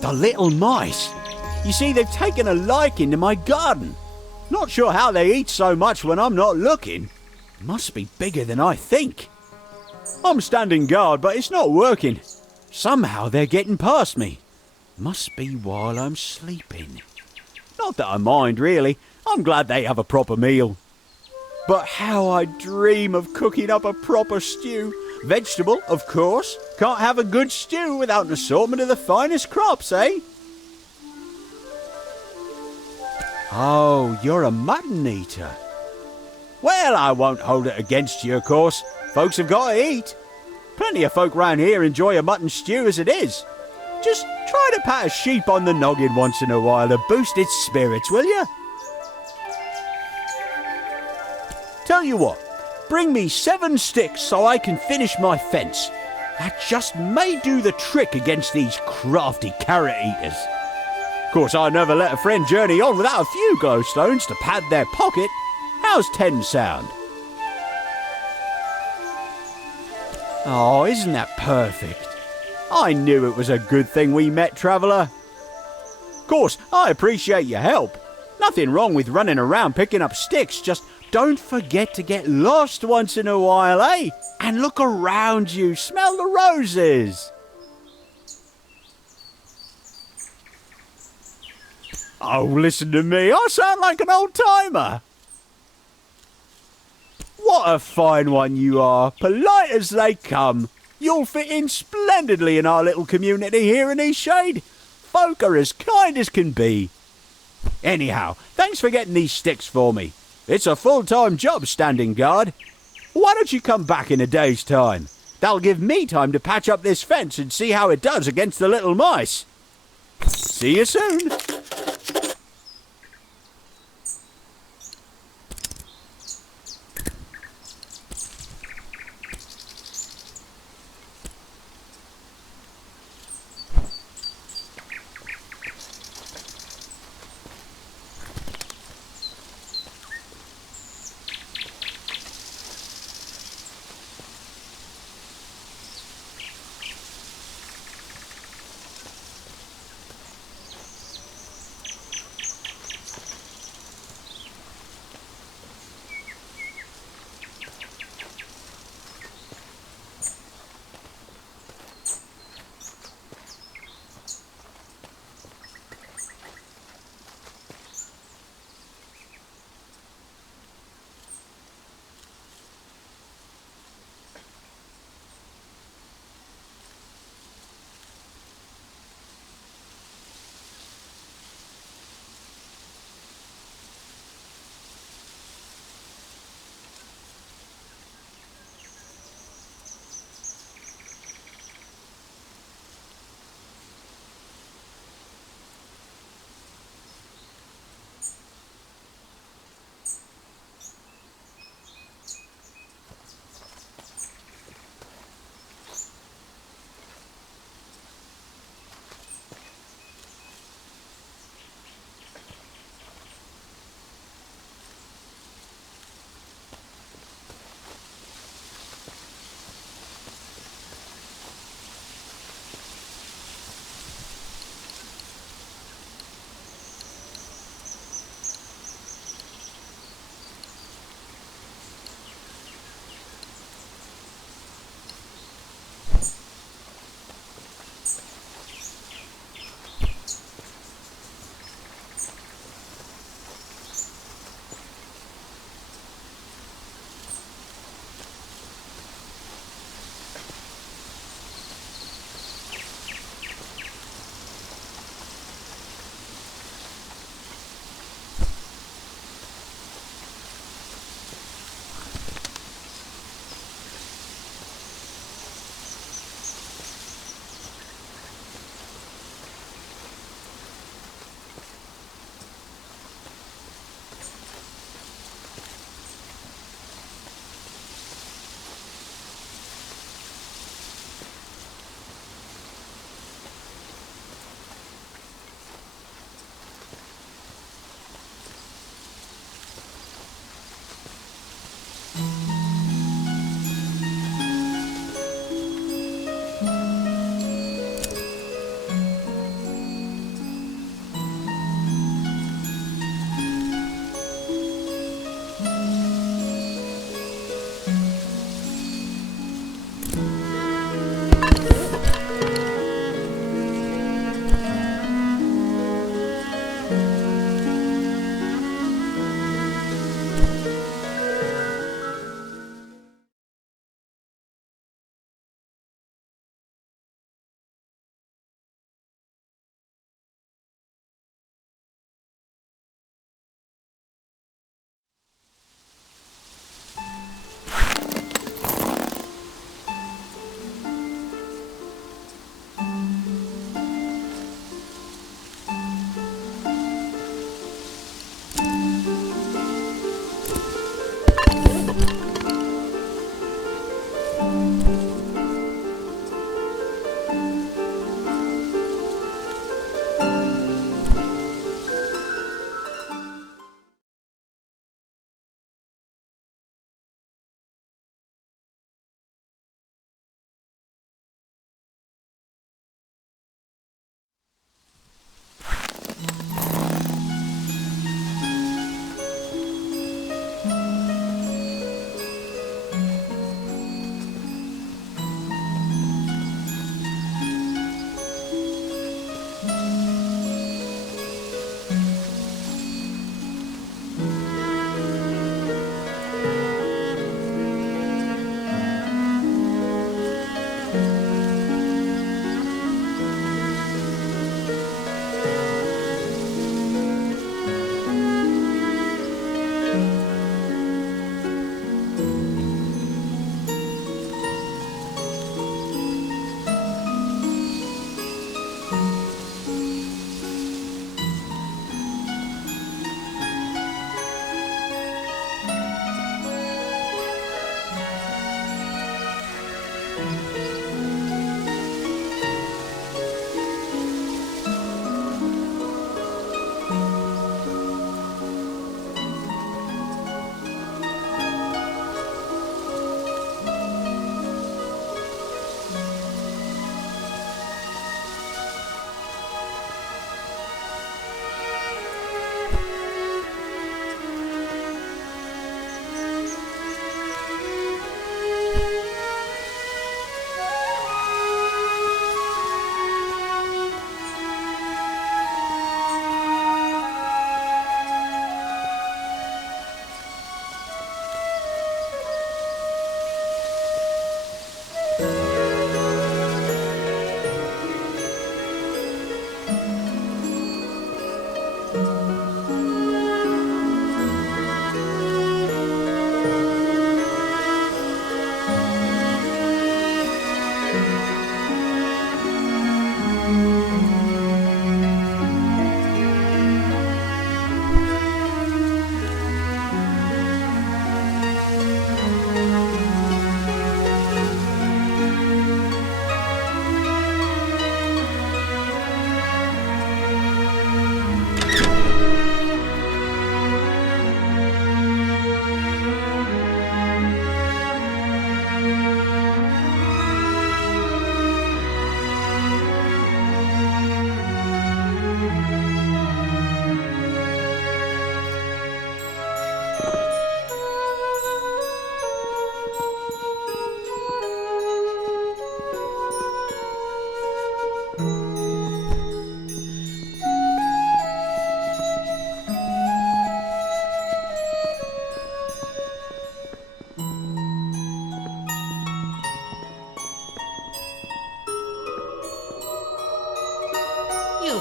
The little mice! You see, they've taken a liking to my garden. Not sure how they eat so much when I'm not looking. Must be bigger than I think. I'm standing guard, but it's not working. Somehow they're getting past me. Must be while I'm sleeping. Not that I mind, really. I'm glad they have a proper meal. But how I dream of cooking up a proper stew. Vegetable, of course. Can't have a good stew without an assortment of the finest crops, eh? Oh, you're a mutton eater. Well, I won't hold it against you, of course. Folks have got to eat. Plenty of folk round here enjoy a mutton stew as it is. Just try to pat a sheep on the noggin once in a while to boost its spirits, will you? Tell you what, bring me 7 sticks so I can finish my fence. That just may do the trick against these crafty carrot eaters. Of course, I never let a friend journey on without a few glowstones to pad their pocket. How's 10 sound? Oh, isn't that perfect? I knew it was a good thing we met, traveller. Of course, I appreciate your help. Nothing wrong with running around picking up sticks, just don't forget to get lost once in a while, eh? And look around you, smell the roses. Oh, listen to me, I sound like an old-timer. What a fine one you are, polite as they come. You'll fit in splendidly in our little community here in Eastshade. Folk are as kind as can be. Anyhow, thanks for getting these sticks for me. It's a full-time job standing guard. Why don't you come back in a day's time? That'll give me time to patch up this fence and see how it does against the little mice. See you soon.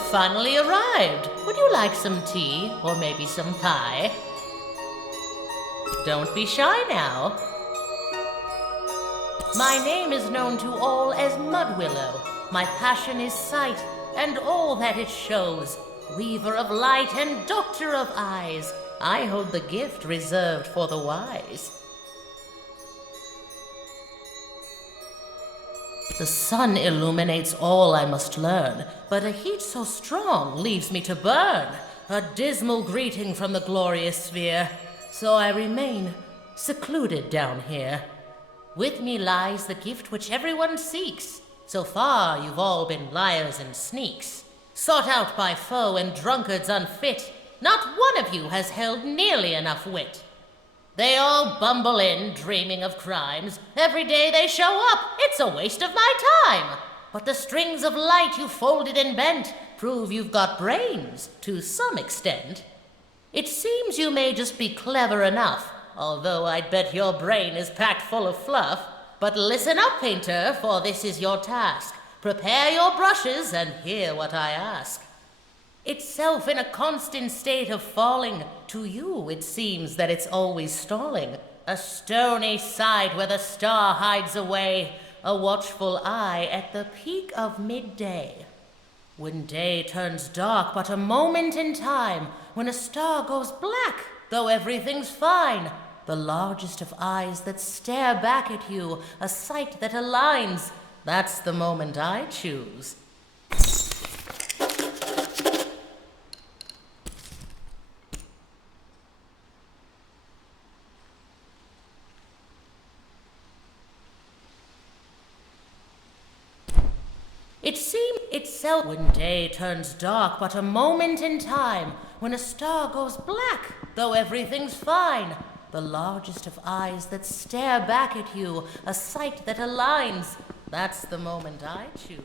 finally arrived. Would you like some tea or maybe some pie? Don't be shy now. My name is known to all as Mudwillow. My passion is sight and all that it shows. Weaver of light and doctor of eyes, I hold the gift reserved for the wise. The sun illuminates all I must learn, but a heat so strong leaves me to burn. A dismal greeting from the glorious sphere, so I remain secluded down here. With me lies the gift which everyone seeks. So far you've all been liars and sneaks, sought out by foe and drunkards unfit. Not one of you has held nearly enough wit. They all bumble in, dreaming of crimes. Every day they show up, it's a waste of my time. But the strings of light you folded and bent prove you've got brains, to some extent. It seems you may just be clever enough, although I'd bet your brain is packed full of fluff. But listen up, painter, for this is your task. Prepare your brushes and hear what I ask. Itself in a constant state of falling, to you it seems that it's always stalling. A stony side where the star hides away, a watchful eye at the peak of midday. When day turns dark but a moment in time, when a star goes black, though everything's fine, the largest of eyes that stare back at you, a sight that aligns, that's the moment I choose. It seems itself when day turns dark but a moment in time, when a star goes black, though everything's fine, the largest of eyes that stare back at you, a sight that aligns, that's the moment I choose.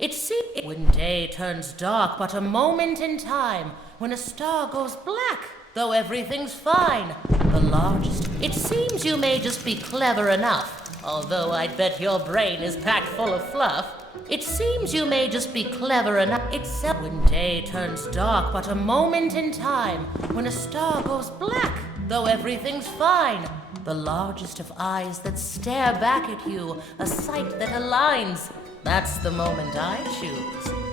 It seems when day turns dark but a moment in time, when a star goes black, though everything's fine, the largest. It seems you may just be clever enough, although I'd bet your brain is packed full of fluff. It seems you may just be clever enough. It's when day turns dark but a moment in time, when a star goes black, though everything's fine, the largest of eyes that stare back at you, a sight that aligns, that's the moment I choose.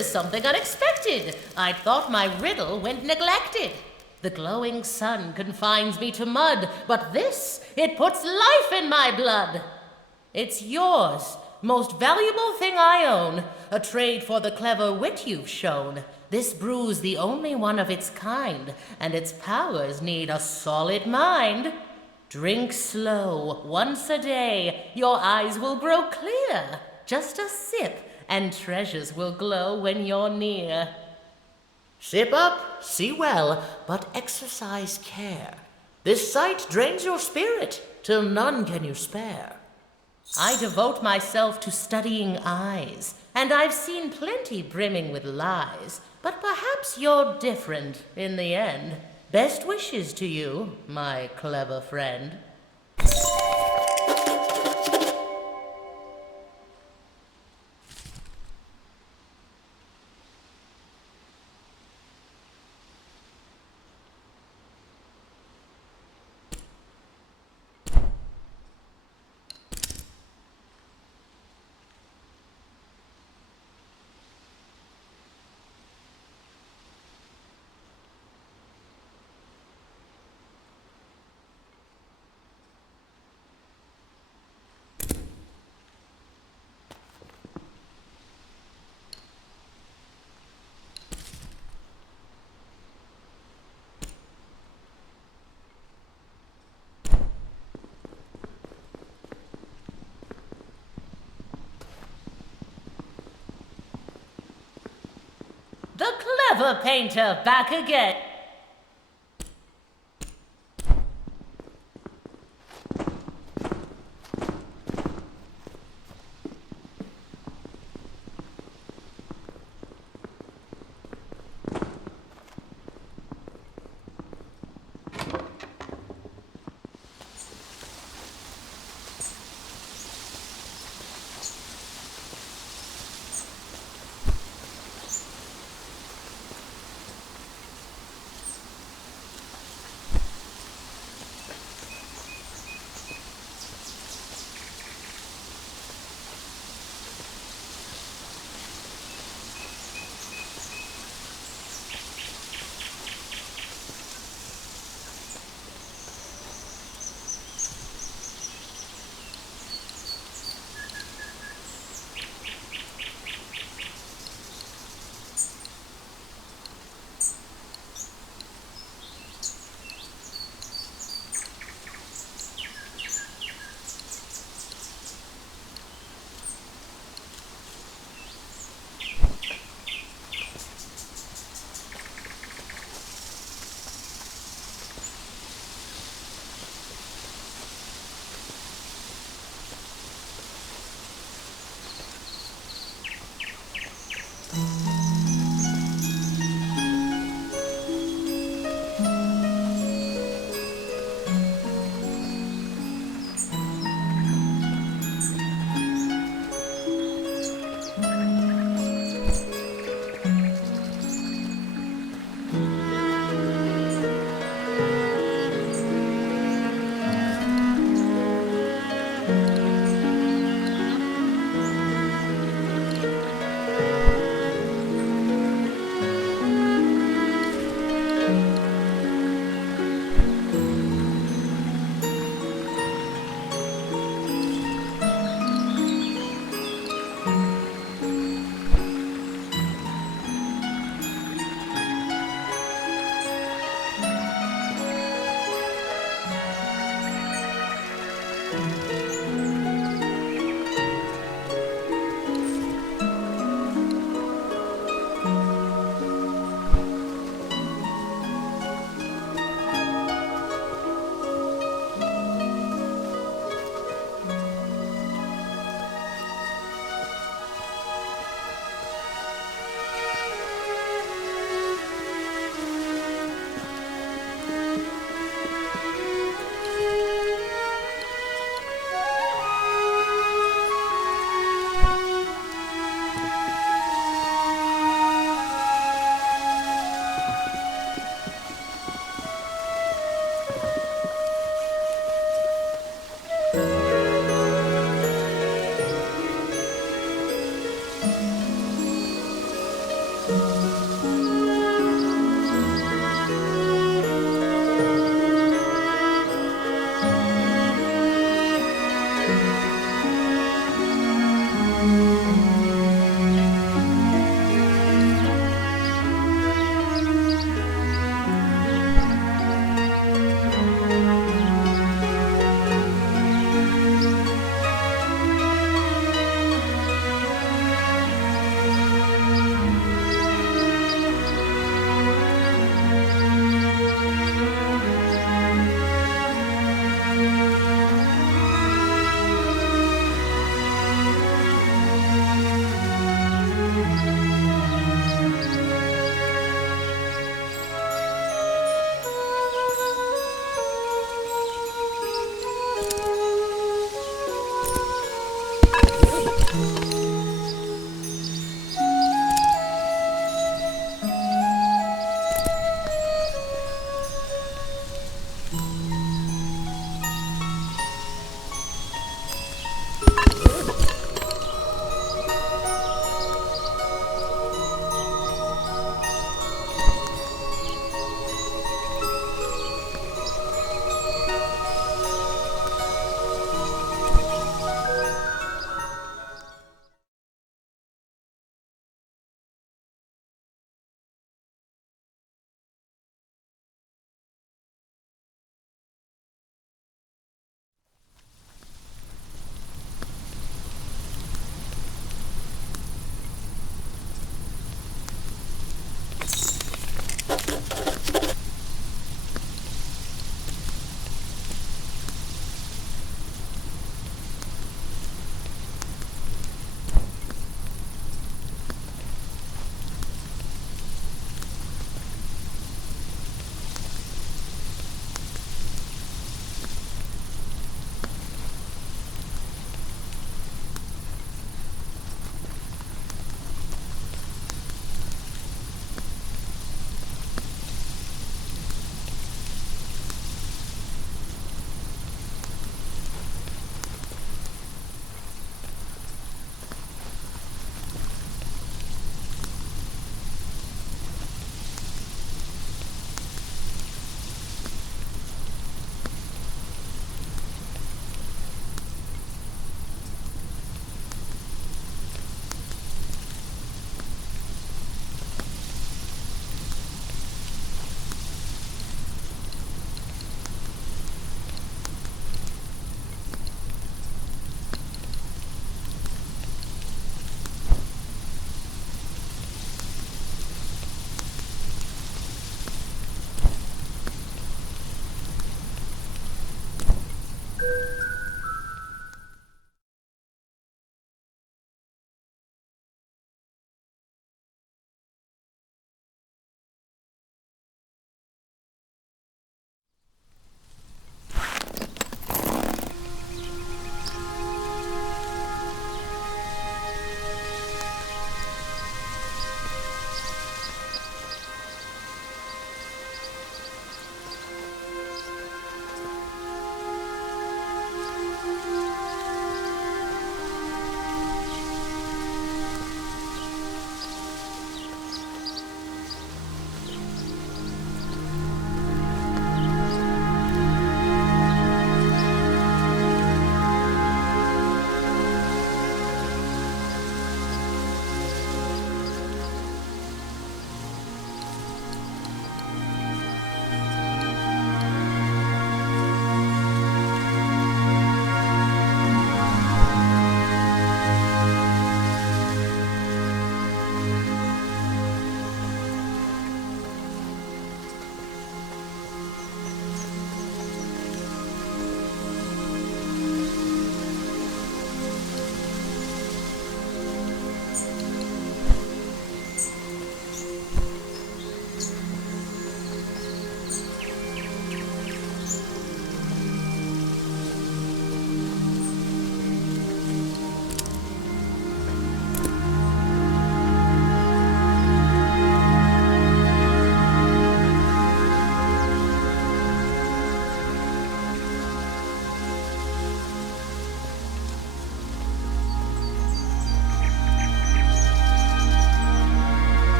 is something unexpected. I thought my riddle went neglected. The glowing sun confines me to mud, but this, it puts life in my blood. It's yours, most valuable thing I own, a trade for the clever wit you've shown. This brew's the only one of its kind, and its powers need a solid mind. Drink slow, once a day, your eyes will grow clear. Just a sip, and treasures will glow when you're near. Sip up, see well, but exercise care. This sight drains your spirit, till none can you spare. I devote myself to studying eyes, and I've seen plenty brimming with lies, but perhaps you're different in the end. Best wishes to you, my clever friend. The clever painter back again.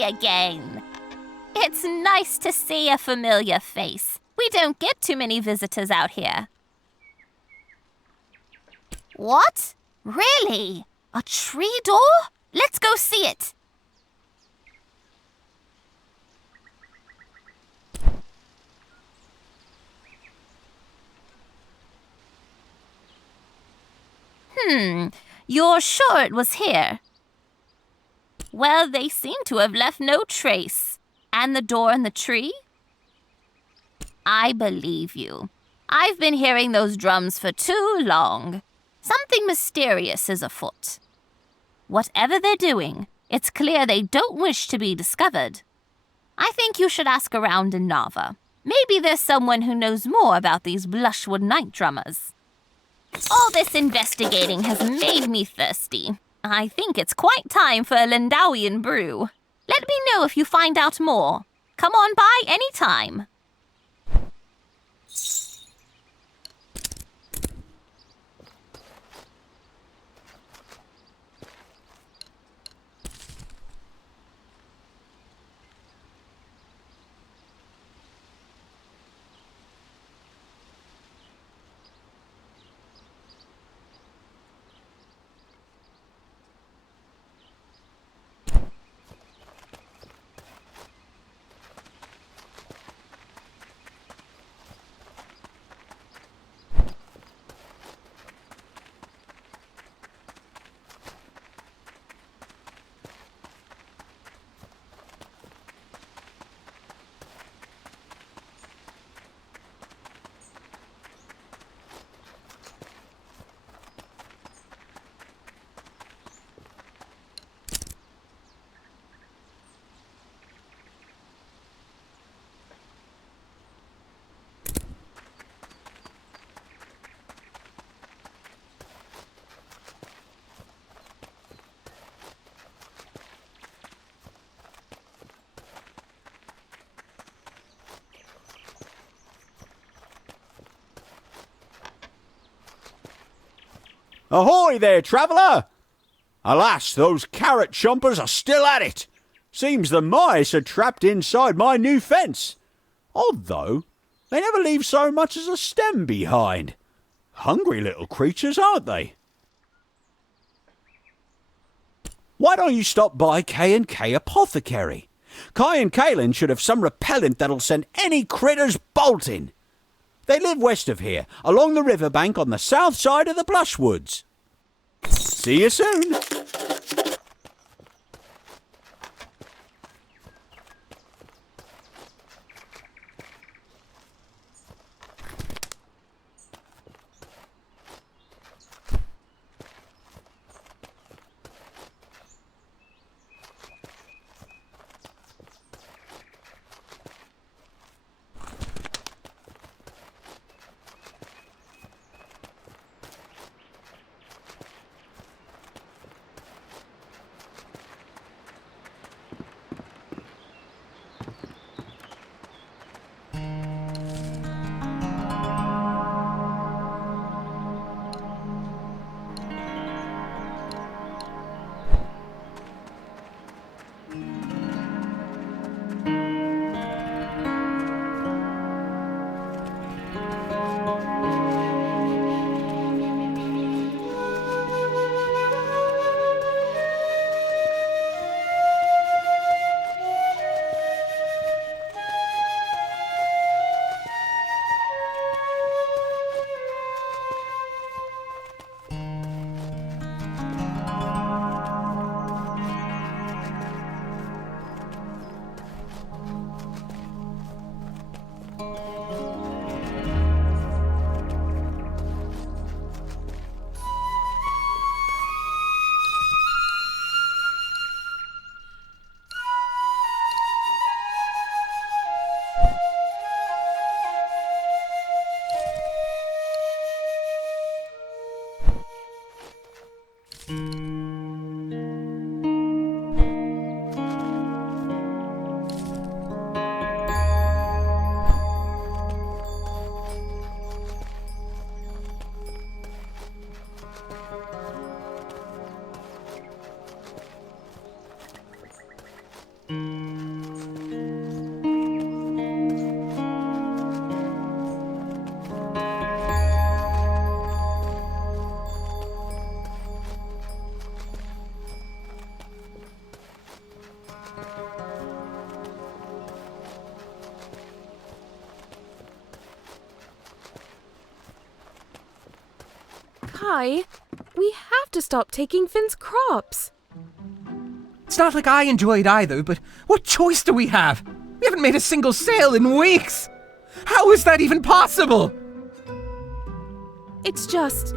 Hi again. It's nice to see a familiar face. We don't get too many visitors out here. What? Really? A tree door? Let's go see it. You're sure it was here? Well, they seem to have left no trace. And the door and the tree? I believe you. I've been hearing those drums for too long. Something mysterious is afoot. Whatever they're doing, it's clear they don't wish to be discovered. I think you should ask around in Nava. Maybe there's someone who knows more about these Blushwood night drummers. All this investigating has made me thirsty. I think it's quite time for a Lindawian brew. Let me know if you find out more. Come on by any time. Ahoy there, traveller! Alas, those carrot chompers are still at it. Seems the mice are trapped inside my new fence. Odd, though, they never leave so much as a stem behind. Hungry little creatures, aren't they? Why don't you stop by K&K Apothecary? Kai and Kaelin should have some repellent that'll send any critters bolting. They live west of here, along the riverbank on the south side of the Blushwoods. See you soon. Kai, we have to stop taking Finn's crops. It's not like I enjoy it either, but what choice do we have? We haven't made a single sale in weeks. How is that even possible? It's just...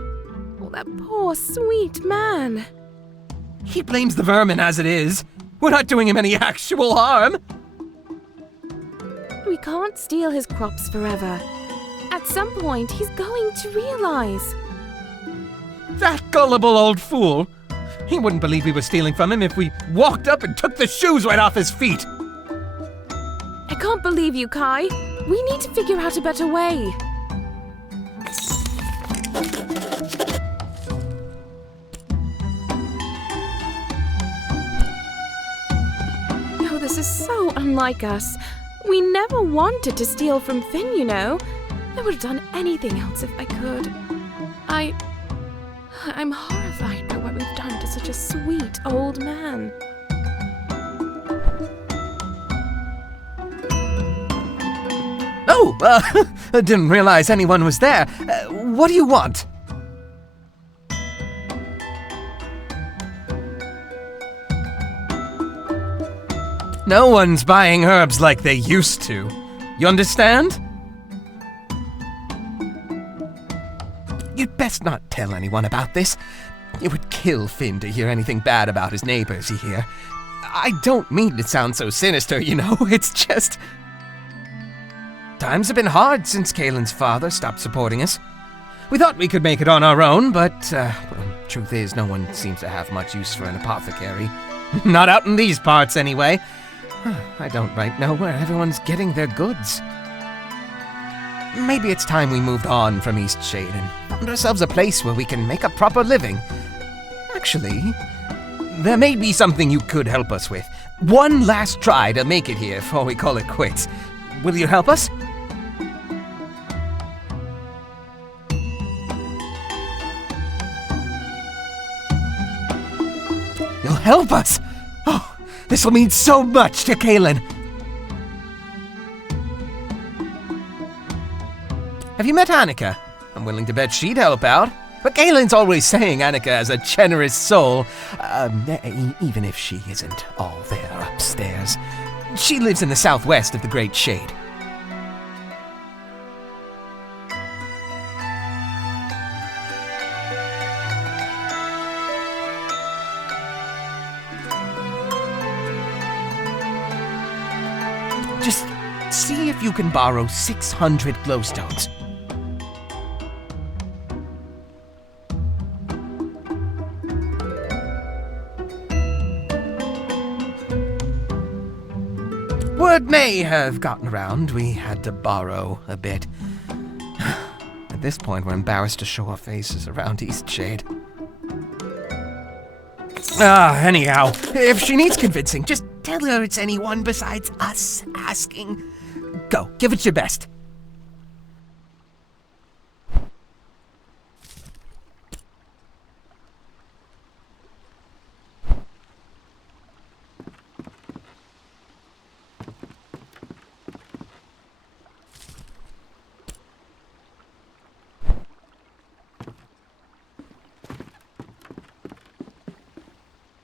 oh, that poor, sweet man. He blames the vermin as it is. We're not doing him any actual harm. We can't steal his crops forever. At some point, he's going to realize. That gullible old fool. He wouldn't believe we were stealing from him if we walked up and took the shoes right off his feet. I can't believe you, Kai. We need to figure out a better way. Oh, this is so unlike us. We never wanted to steal from Finn, you know. I would have done anything else if I could. I'm horrified by what we've done to such a sweet old man. Oh, I didn't realize anyone was there. What do you want? No one's buying herbs like they used to. You understand? You'd best not tell anyone about this. It would kill Finn to hear anything bad about his neighbors, you hear? I don't mean to sound so sinister, you know, it's just... times have been hard since Kaelin's father stopped supporting us. We thought we could make it on our own, but, truth is, no one seems to have much use for an apothecary. Not out in these parts, anyway. I don't right know where everyone's getting their goods. Maybe it's time we moved on from Eastshade and found ourselves a place where we can make a proper living. Actually, there may be something you could help us with. One last try to make it here before we call it quits. Will you help us? You'll help us? Oh, this will mean so much to Kaelin. Have you met Annika? I'm willing to bet she'd help out. But Kaelin's always saying Annika has a generous soul, even if she isn't all there upstairs. She lives in the southwest of the Great Shade. Just see if you can borrow 600 glowstones. Word may have gotten around we had to borrow a bit. At this point, we're embarrassed to show our faces around Eastshade. Anyhow, if she needs convincing, just tell her it's anyone besides us asking. Go, give it your best.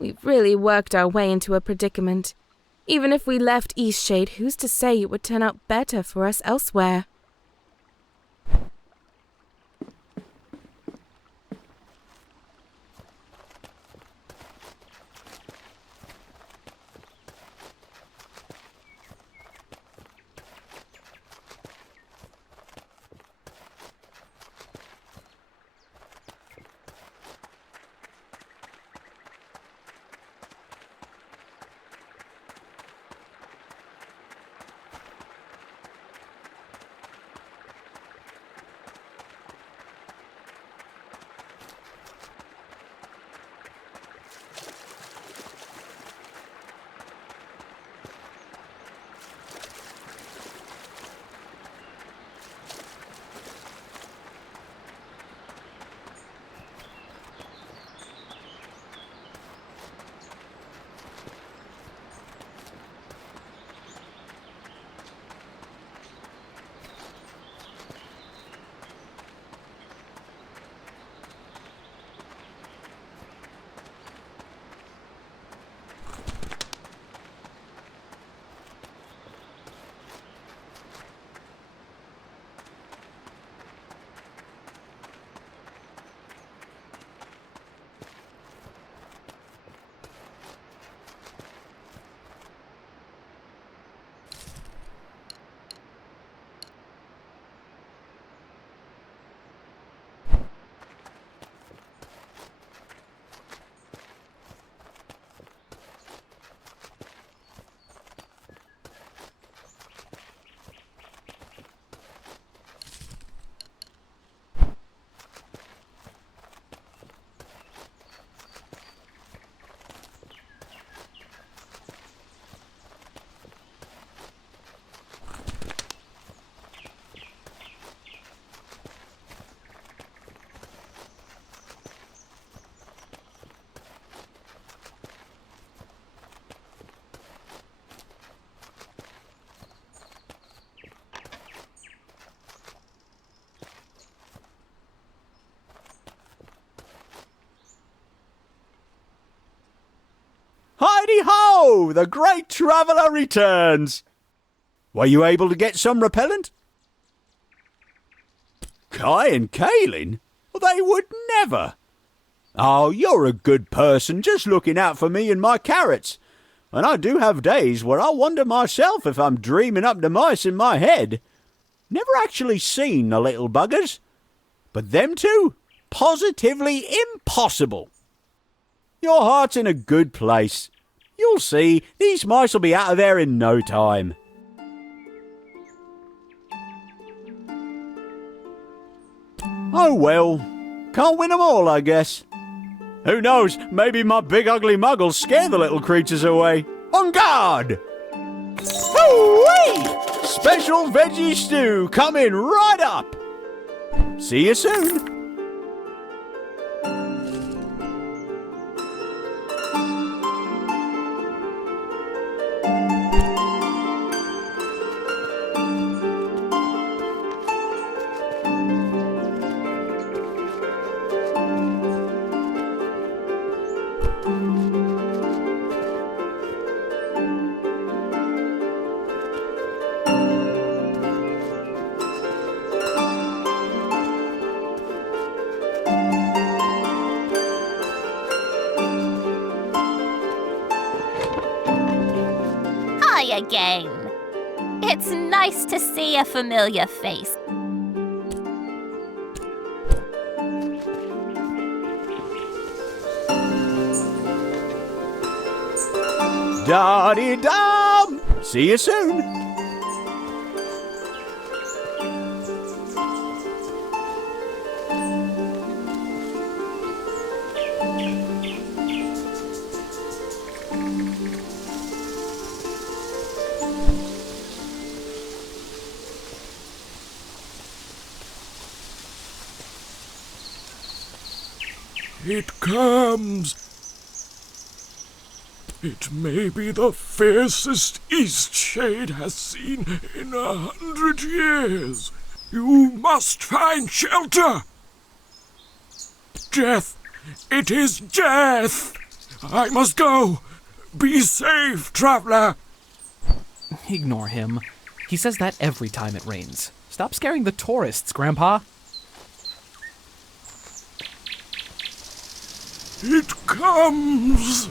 We've really worked our way into a predicament. Even if we left Eastshade, who's to say it would turn out better for us elsewhere? ho! The great traveller returns! Were you able to get some repellent? Kai and Kaelin? Well, they would never! Oh, you're a good person, just looking out for me and my carrots. And I do have days where I wonder myself if I'm dreaming up the mice in my head. Never actually seen the little buggers. But them two? Positively impossible. Your heart's in a good place. You'll see, these mice will be out of there in no time. Oh well, can't win 'em all, I guess. Who knows, maybe my big ugly mug will scare the little creatures away. On guard! Hoo-wee! Special veggie stew coming right up! See you soon! Again. It's nice to see a familiar face. Da-dee-dum! See you soon! It comes. It may be the fiercest Eastshade has seen in 100 years. You must find shelter. Death. It is death. I must go. Be safe, traveler. Ignore him. He says that every time it rains. Stop scaring the tourists, Grandpa. It comes!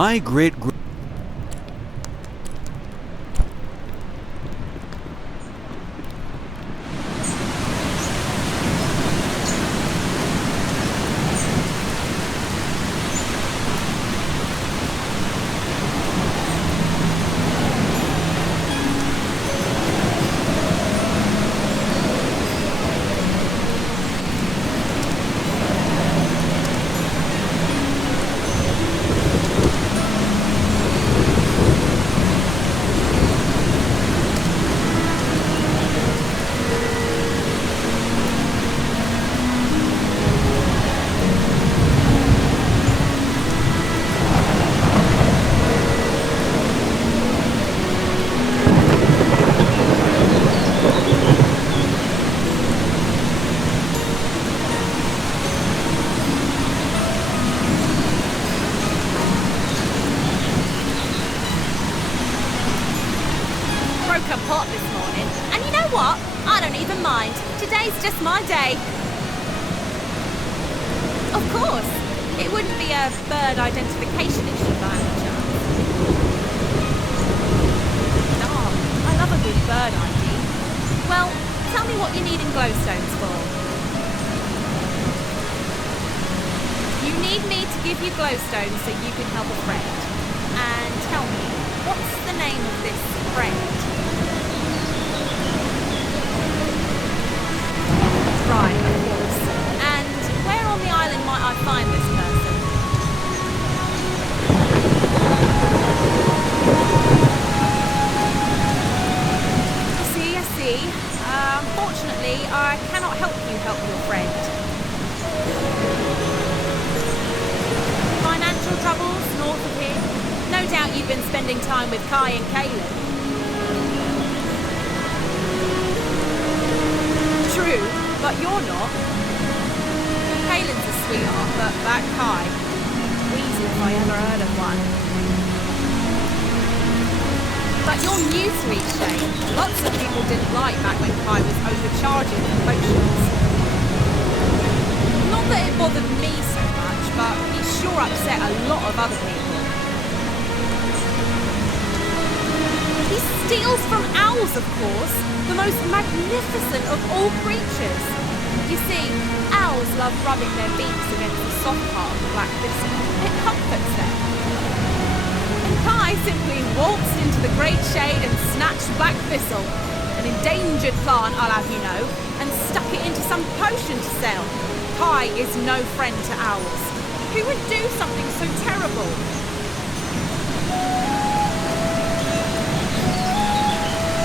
My great broke a pot this morning, and you know what? I don't even mind. Today's just my day. Of course, it wouldn't be a bird identification issue by any chance. Oh, I love a good bird ID. Well, tell me what you need in glowstones for. You need me to give you glowstones so you can help a friend. And tell me, what's the name of this friend? Right, of course. And where on the island might I find this person? I see. Unfortunately, I cannot help you help your friend. Financial troubles north of here? No doubt you've been spending time with Kai and Kaylin. True, but you're not. Kaylin's a sweetheart, but that Kai, weasel if I ever heard of one. But you're new to Eastshade. Lots of people didn't like back when Kai was overcharging for potions. Not that it bothered me so much, but he sure upset a lot of other people. He steals from owls, of course, the most magnificent of all creatures. You see, owls love rubbing their beaks against the soft part of the black thistle. It comforts them. And Kai simply waltzed into the great shade and snatched black thistle, an endangered plant, I'll have you know, and stuck it into some potion to sell. Kai is no friend to owls. Who would do something so terrible?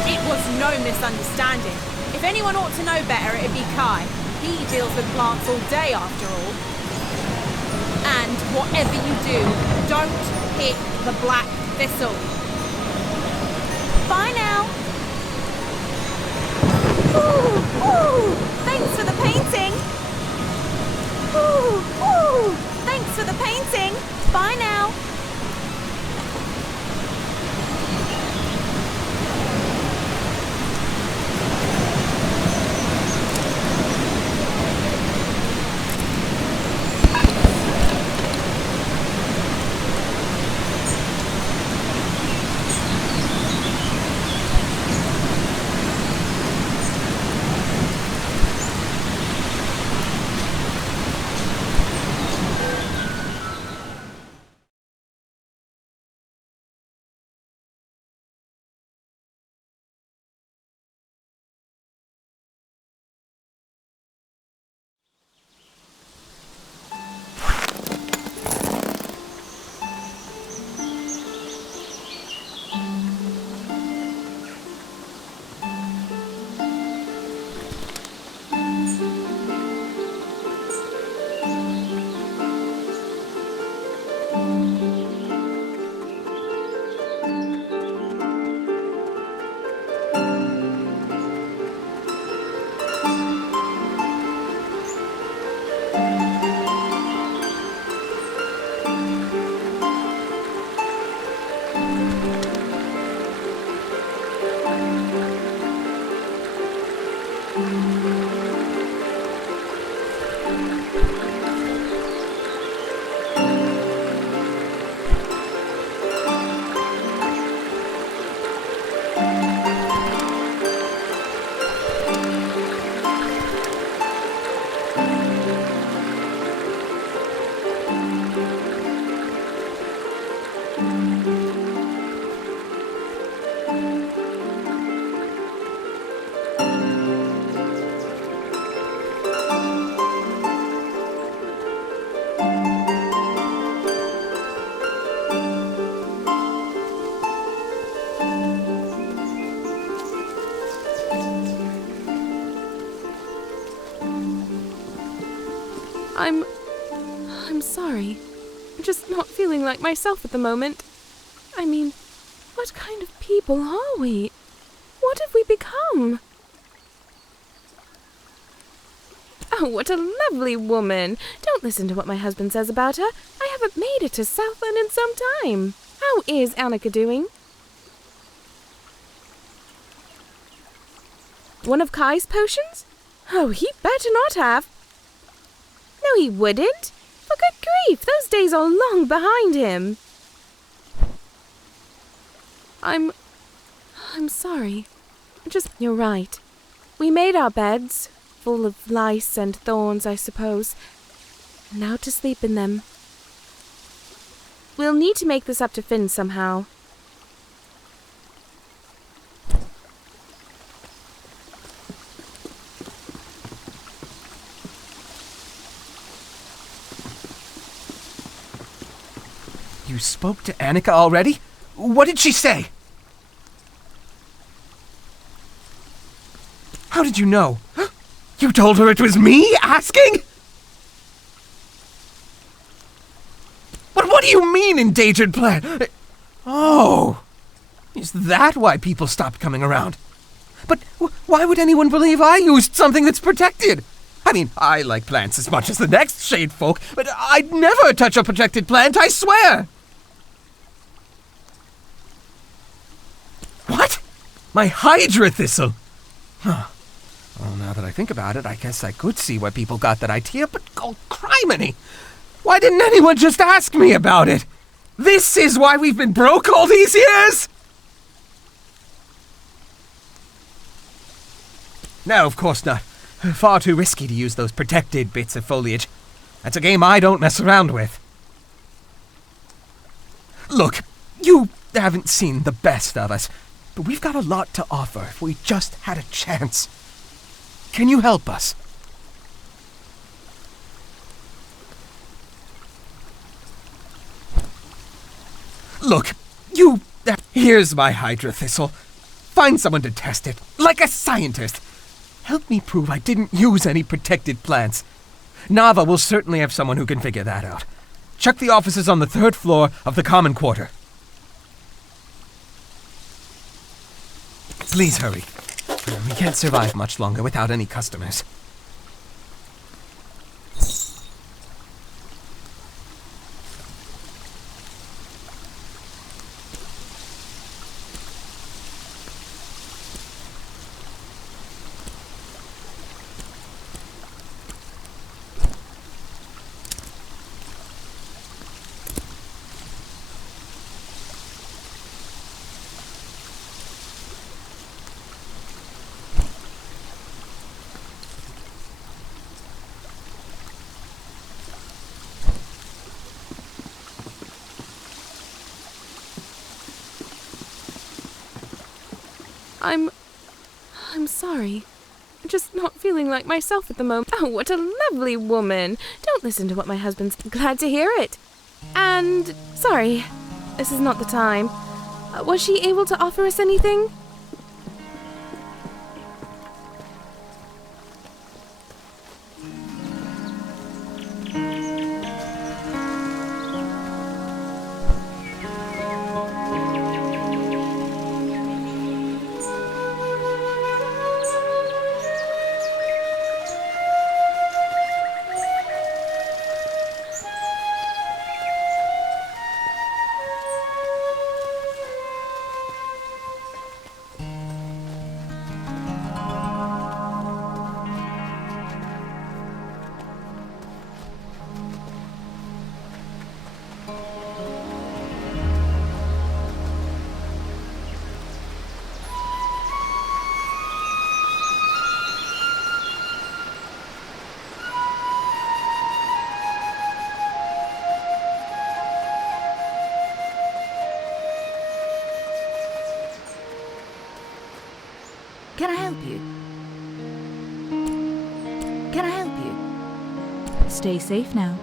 It was no misunderstanding. If anyone ought to know better, it'd be Kai. He deals with plants all day, after all. And whatever you do, don't pick the black thistle. Bye now. Ooh, thanks for the painting. Ooh, thanks for the painting. Bye now. I'm sorry. I'm just not feeling like myself at the moment. I mean, what kind of people are we? What have we become? Oh, what a lovely woman. Don't listen to what my husband says about her. I haven't made it to Southland in some time. How is Annika doing? One of Kai's potions? Oh, he better not have. No, he wouldn't. For good grief, those days are long behind him. I'm sorry. You're right. We made our beds, full of lice and thorns, I suppose. Now to sleep in them. We'll need to make this up to Finn somehow. You spoke to Annika already? What did she say? How did you know? You told her it was me asking? But what do you mean, endangered plant? Oh, is that why people stopped coming around? But why would anyone believe I used something that's protected? I mean, I like plants as much as the next shade folk, but I'd never touch a protected plant, I swear! What? My Hydra Thistle? Huh. Well, now that I think about it, I guess I could see why people got that idea, but oh, criminy! Why didn't anyone just ask me about it? This is why we've been broke all these years? No, of course not. Far too risky to use those protected bits of foliage. That's a game I don't mess around with. Look, you haven't seen the best of us, but we've got a lot to offer if we just had a chance. Can you help us? Look, you... Here's my Hydra Thistle. Find someone to test it, like a scientist. Help me prove I didn't use any protected plants. Nava will certainly have someone who can figure that out. Check the offices on the 3rd floor of the common quarter. Please hurry. We can't survive much longer without any customers. I'm sorry. I'm just not feeling like myself at the moment. Oh, what a lovely woman. Don't listen to what my husband's... Glad to hear it. And... Sorry. This is not the time. Was she able to offer us anything? Can I help you? Can I help you? Stay safe now.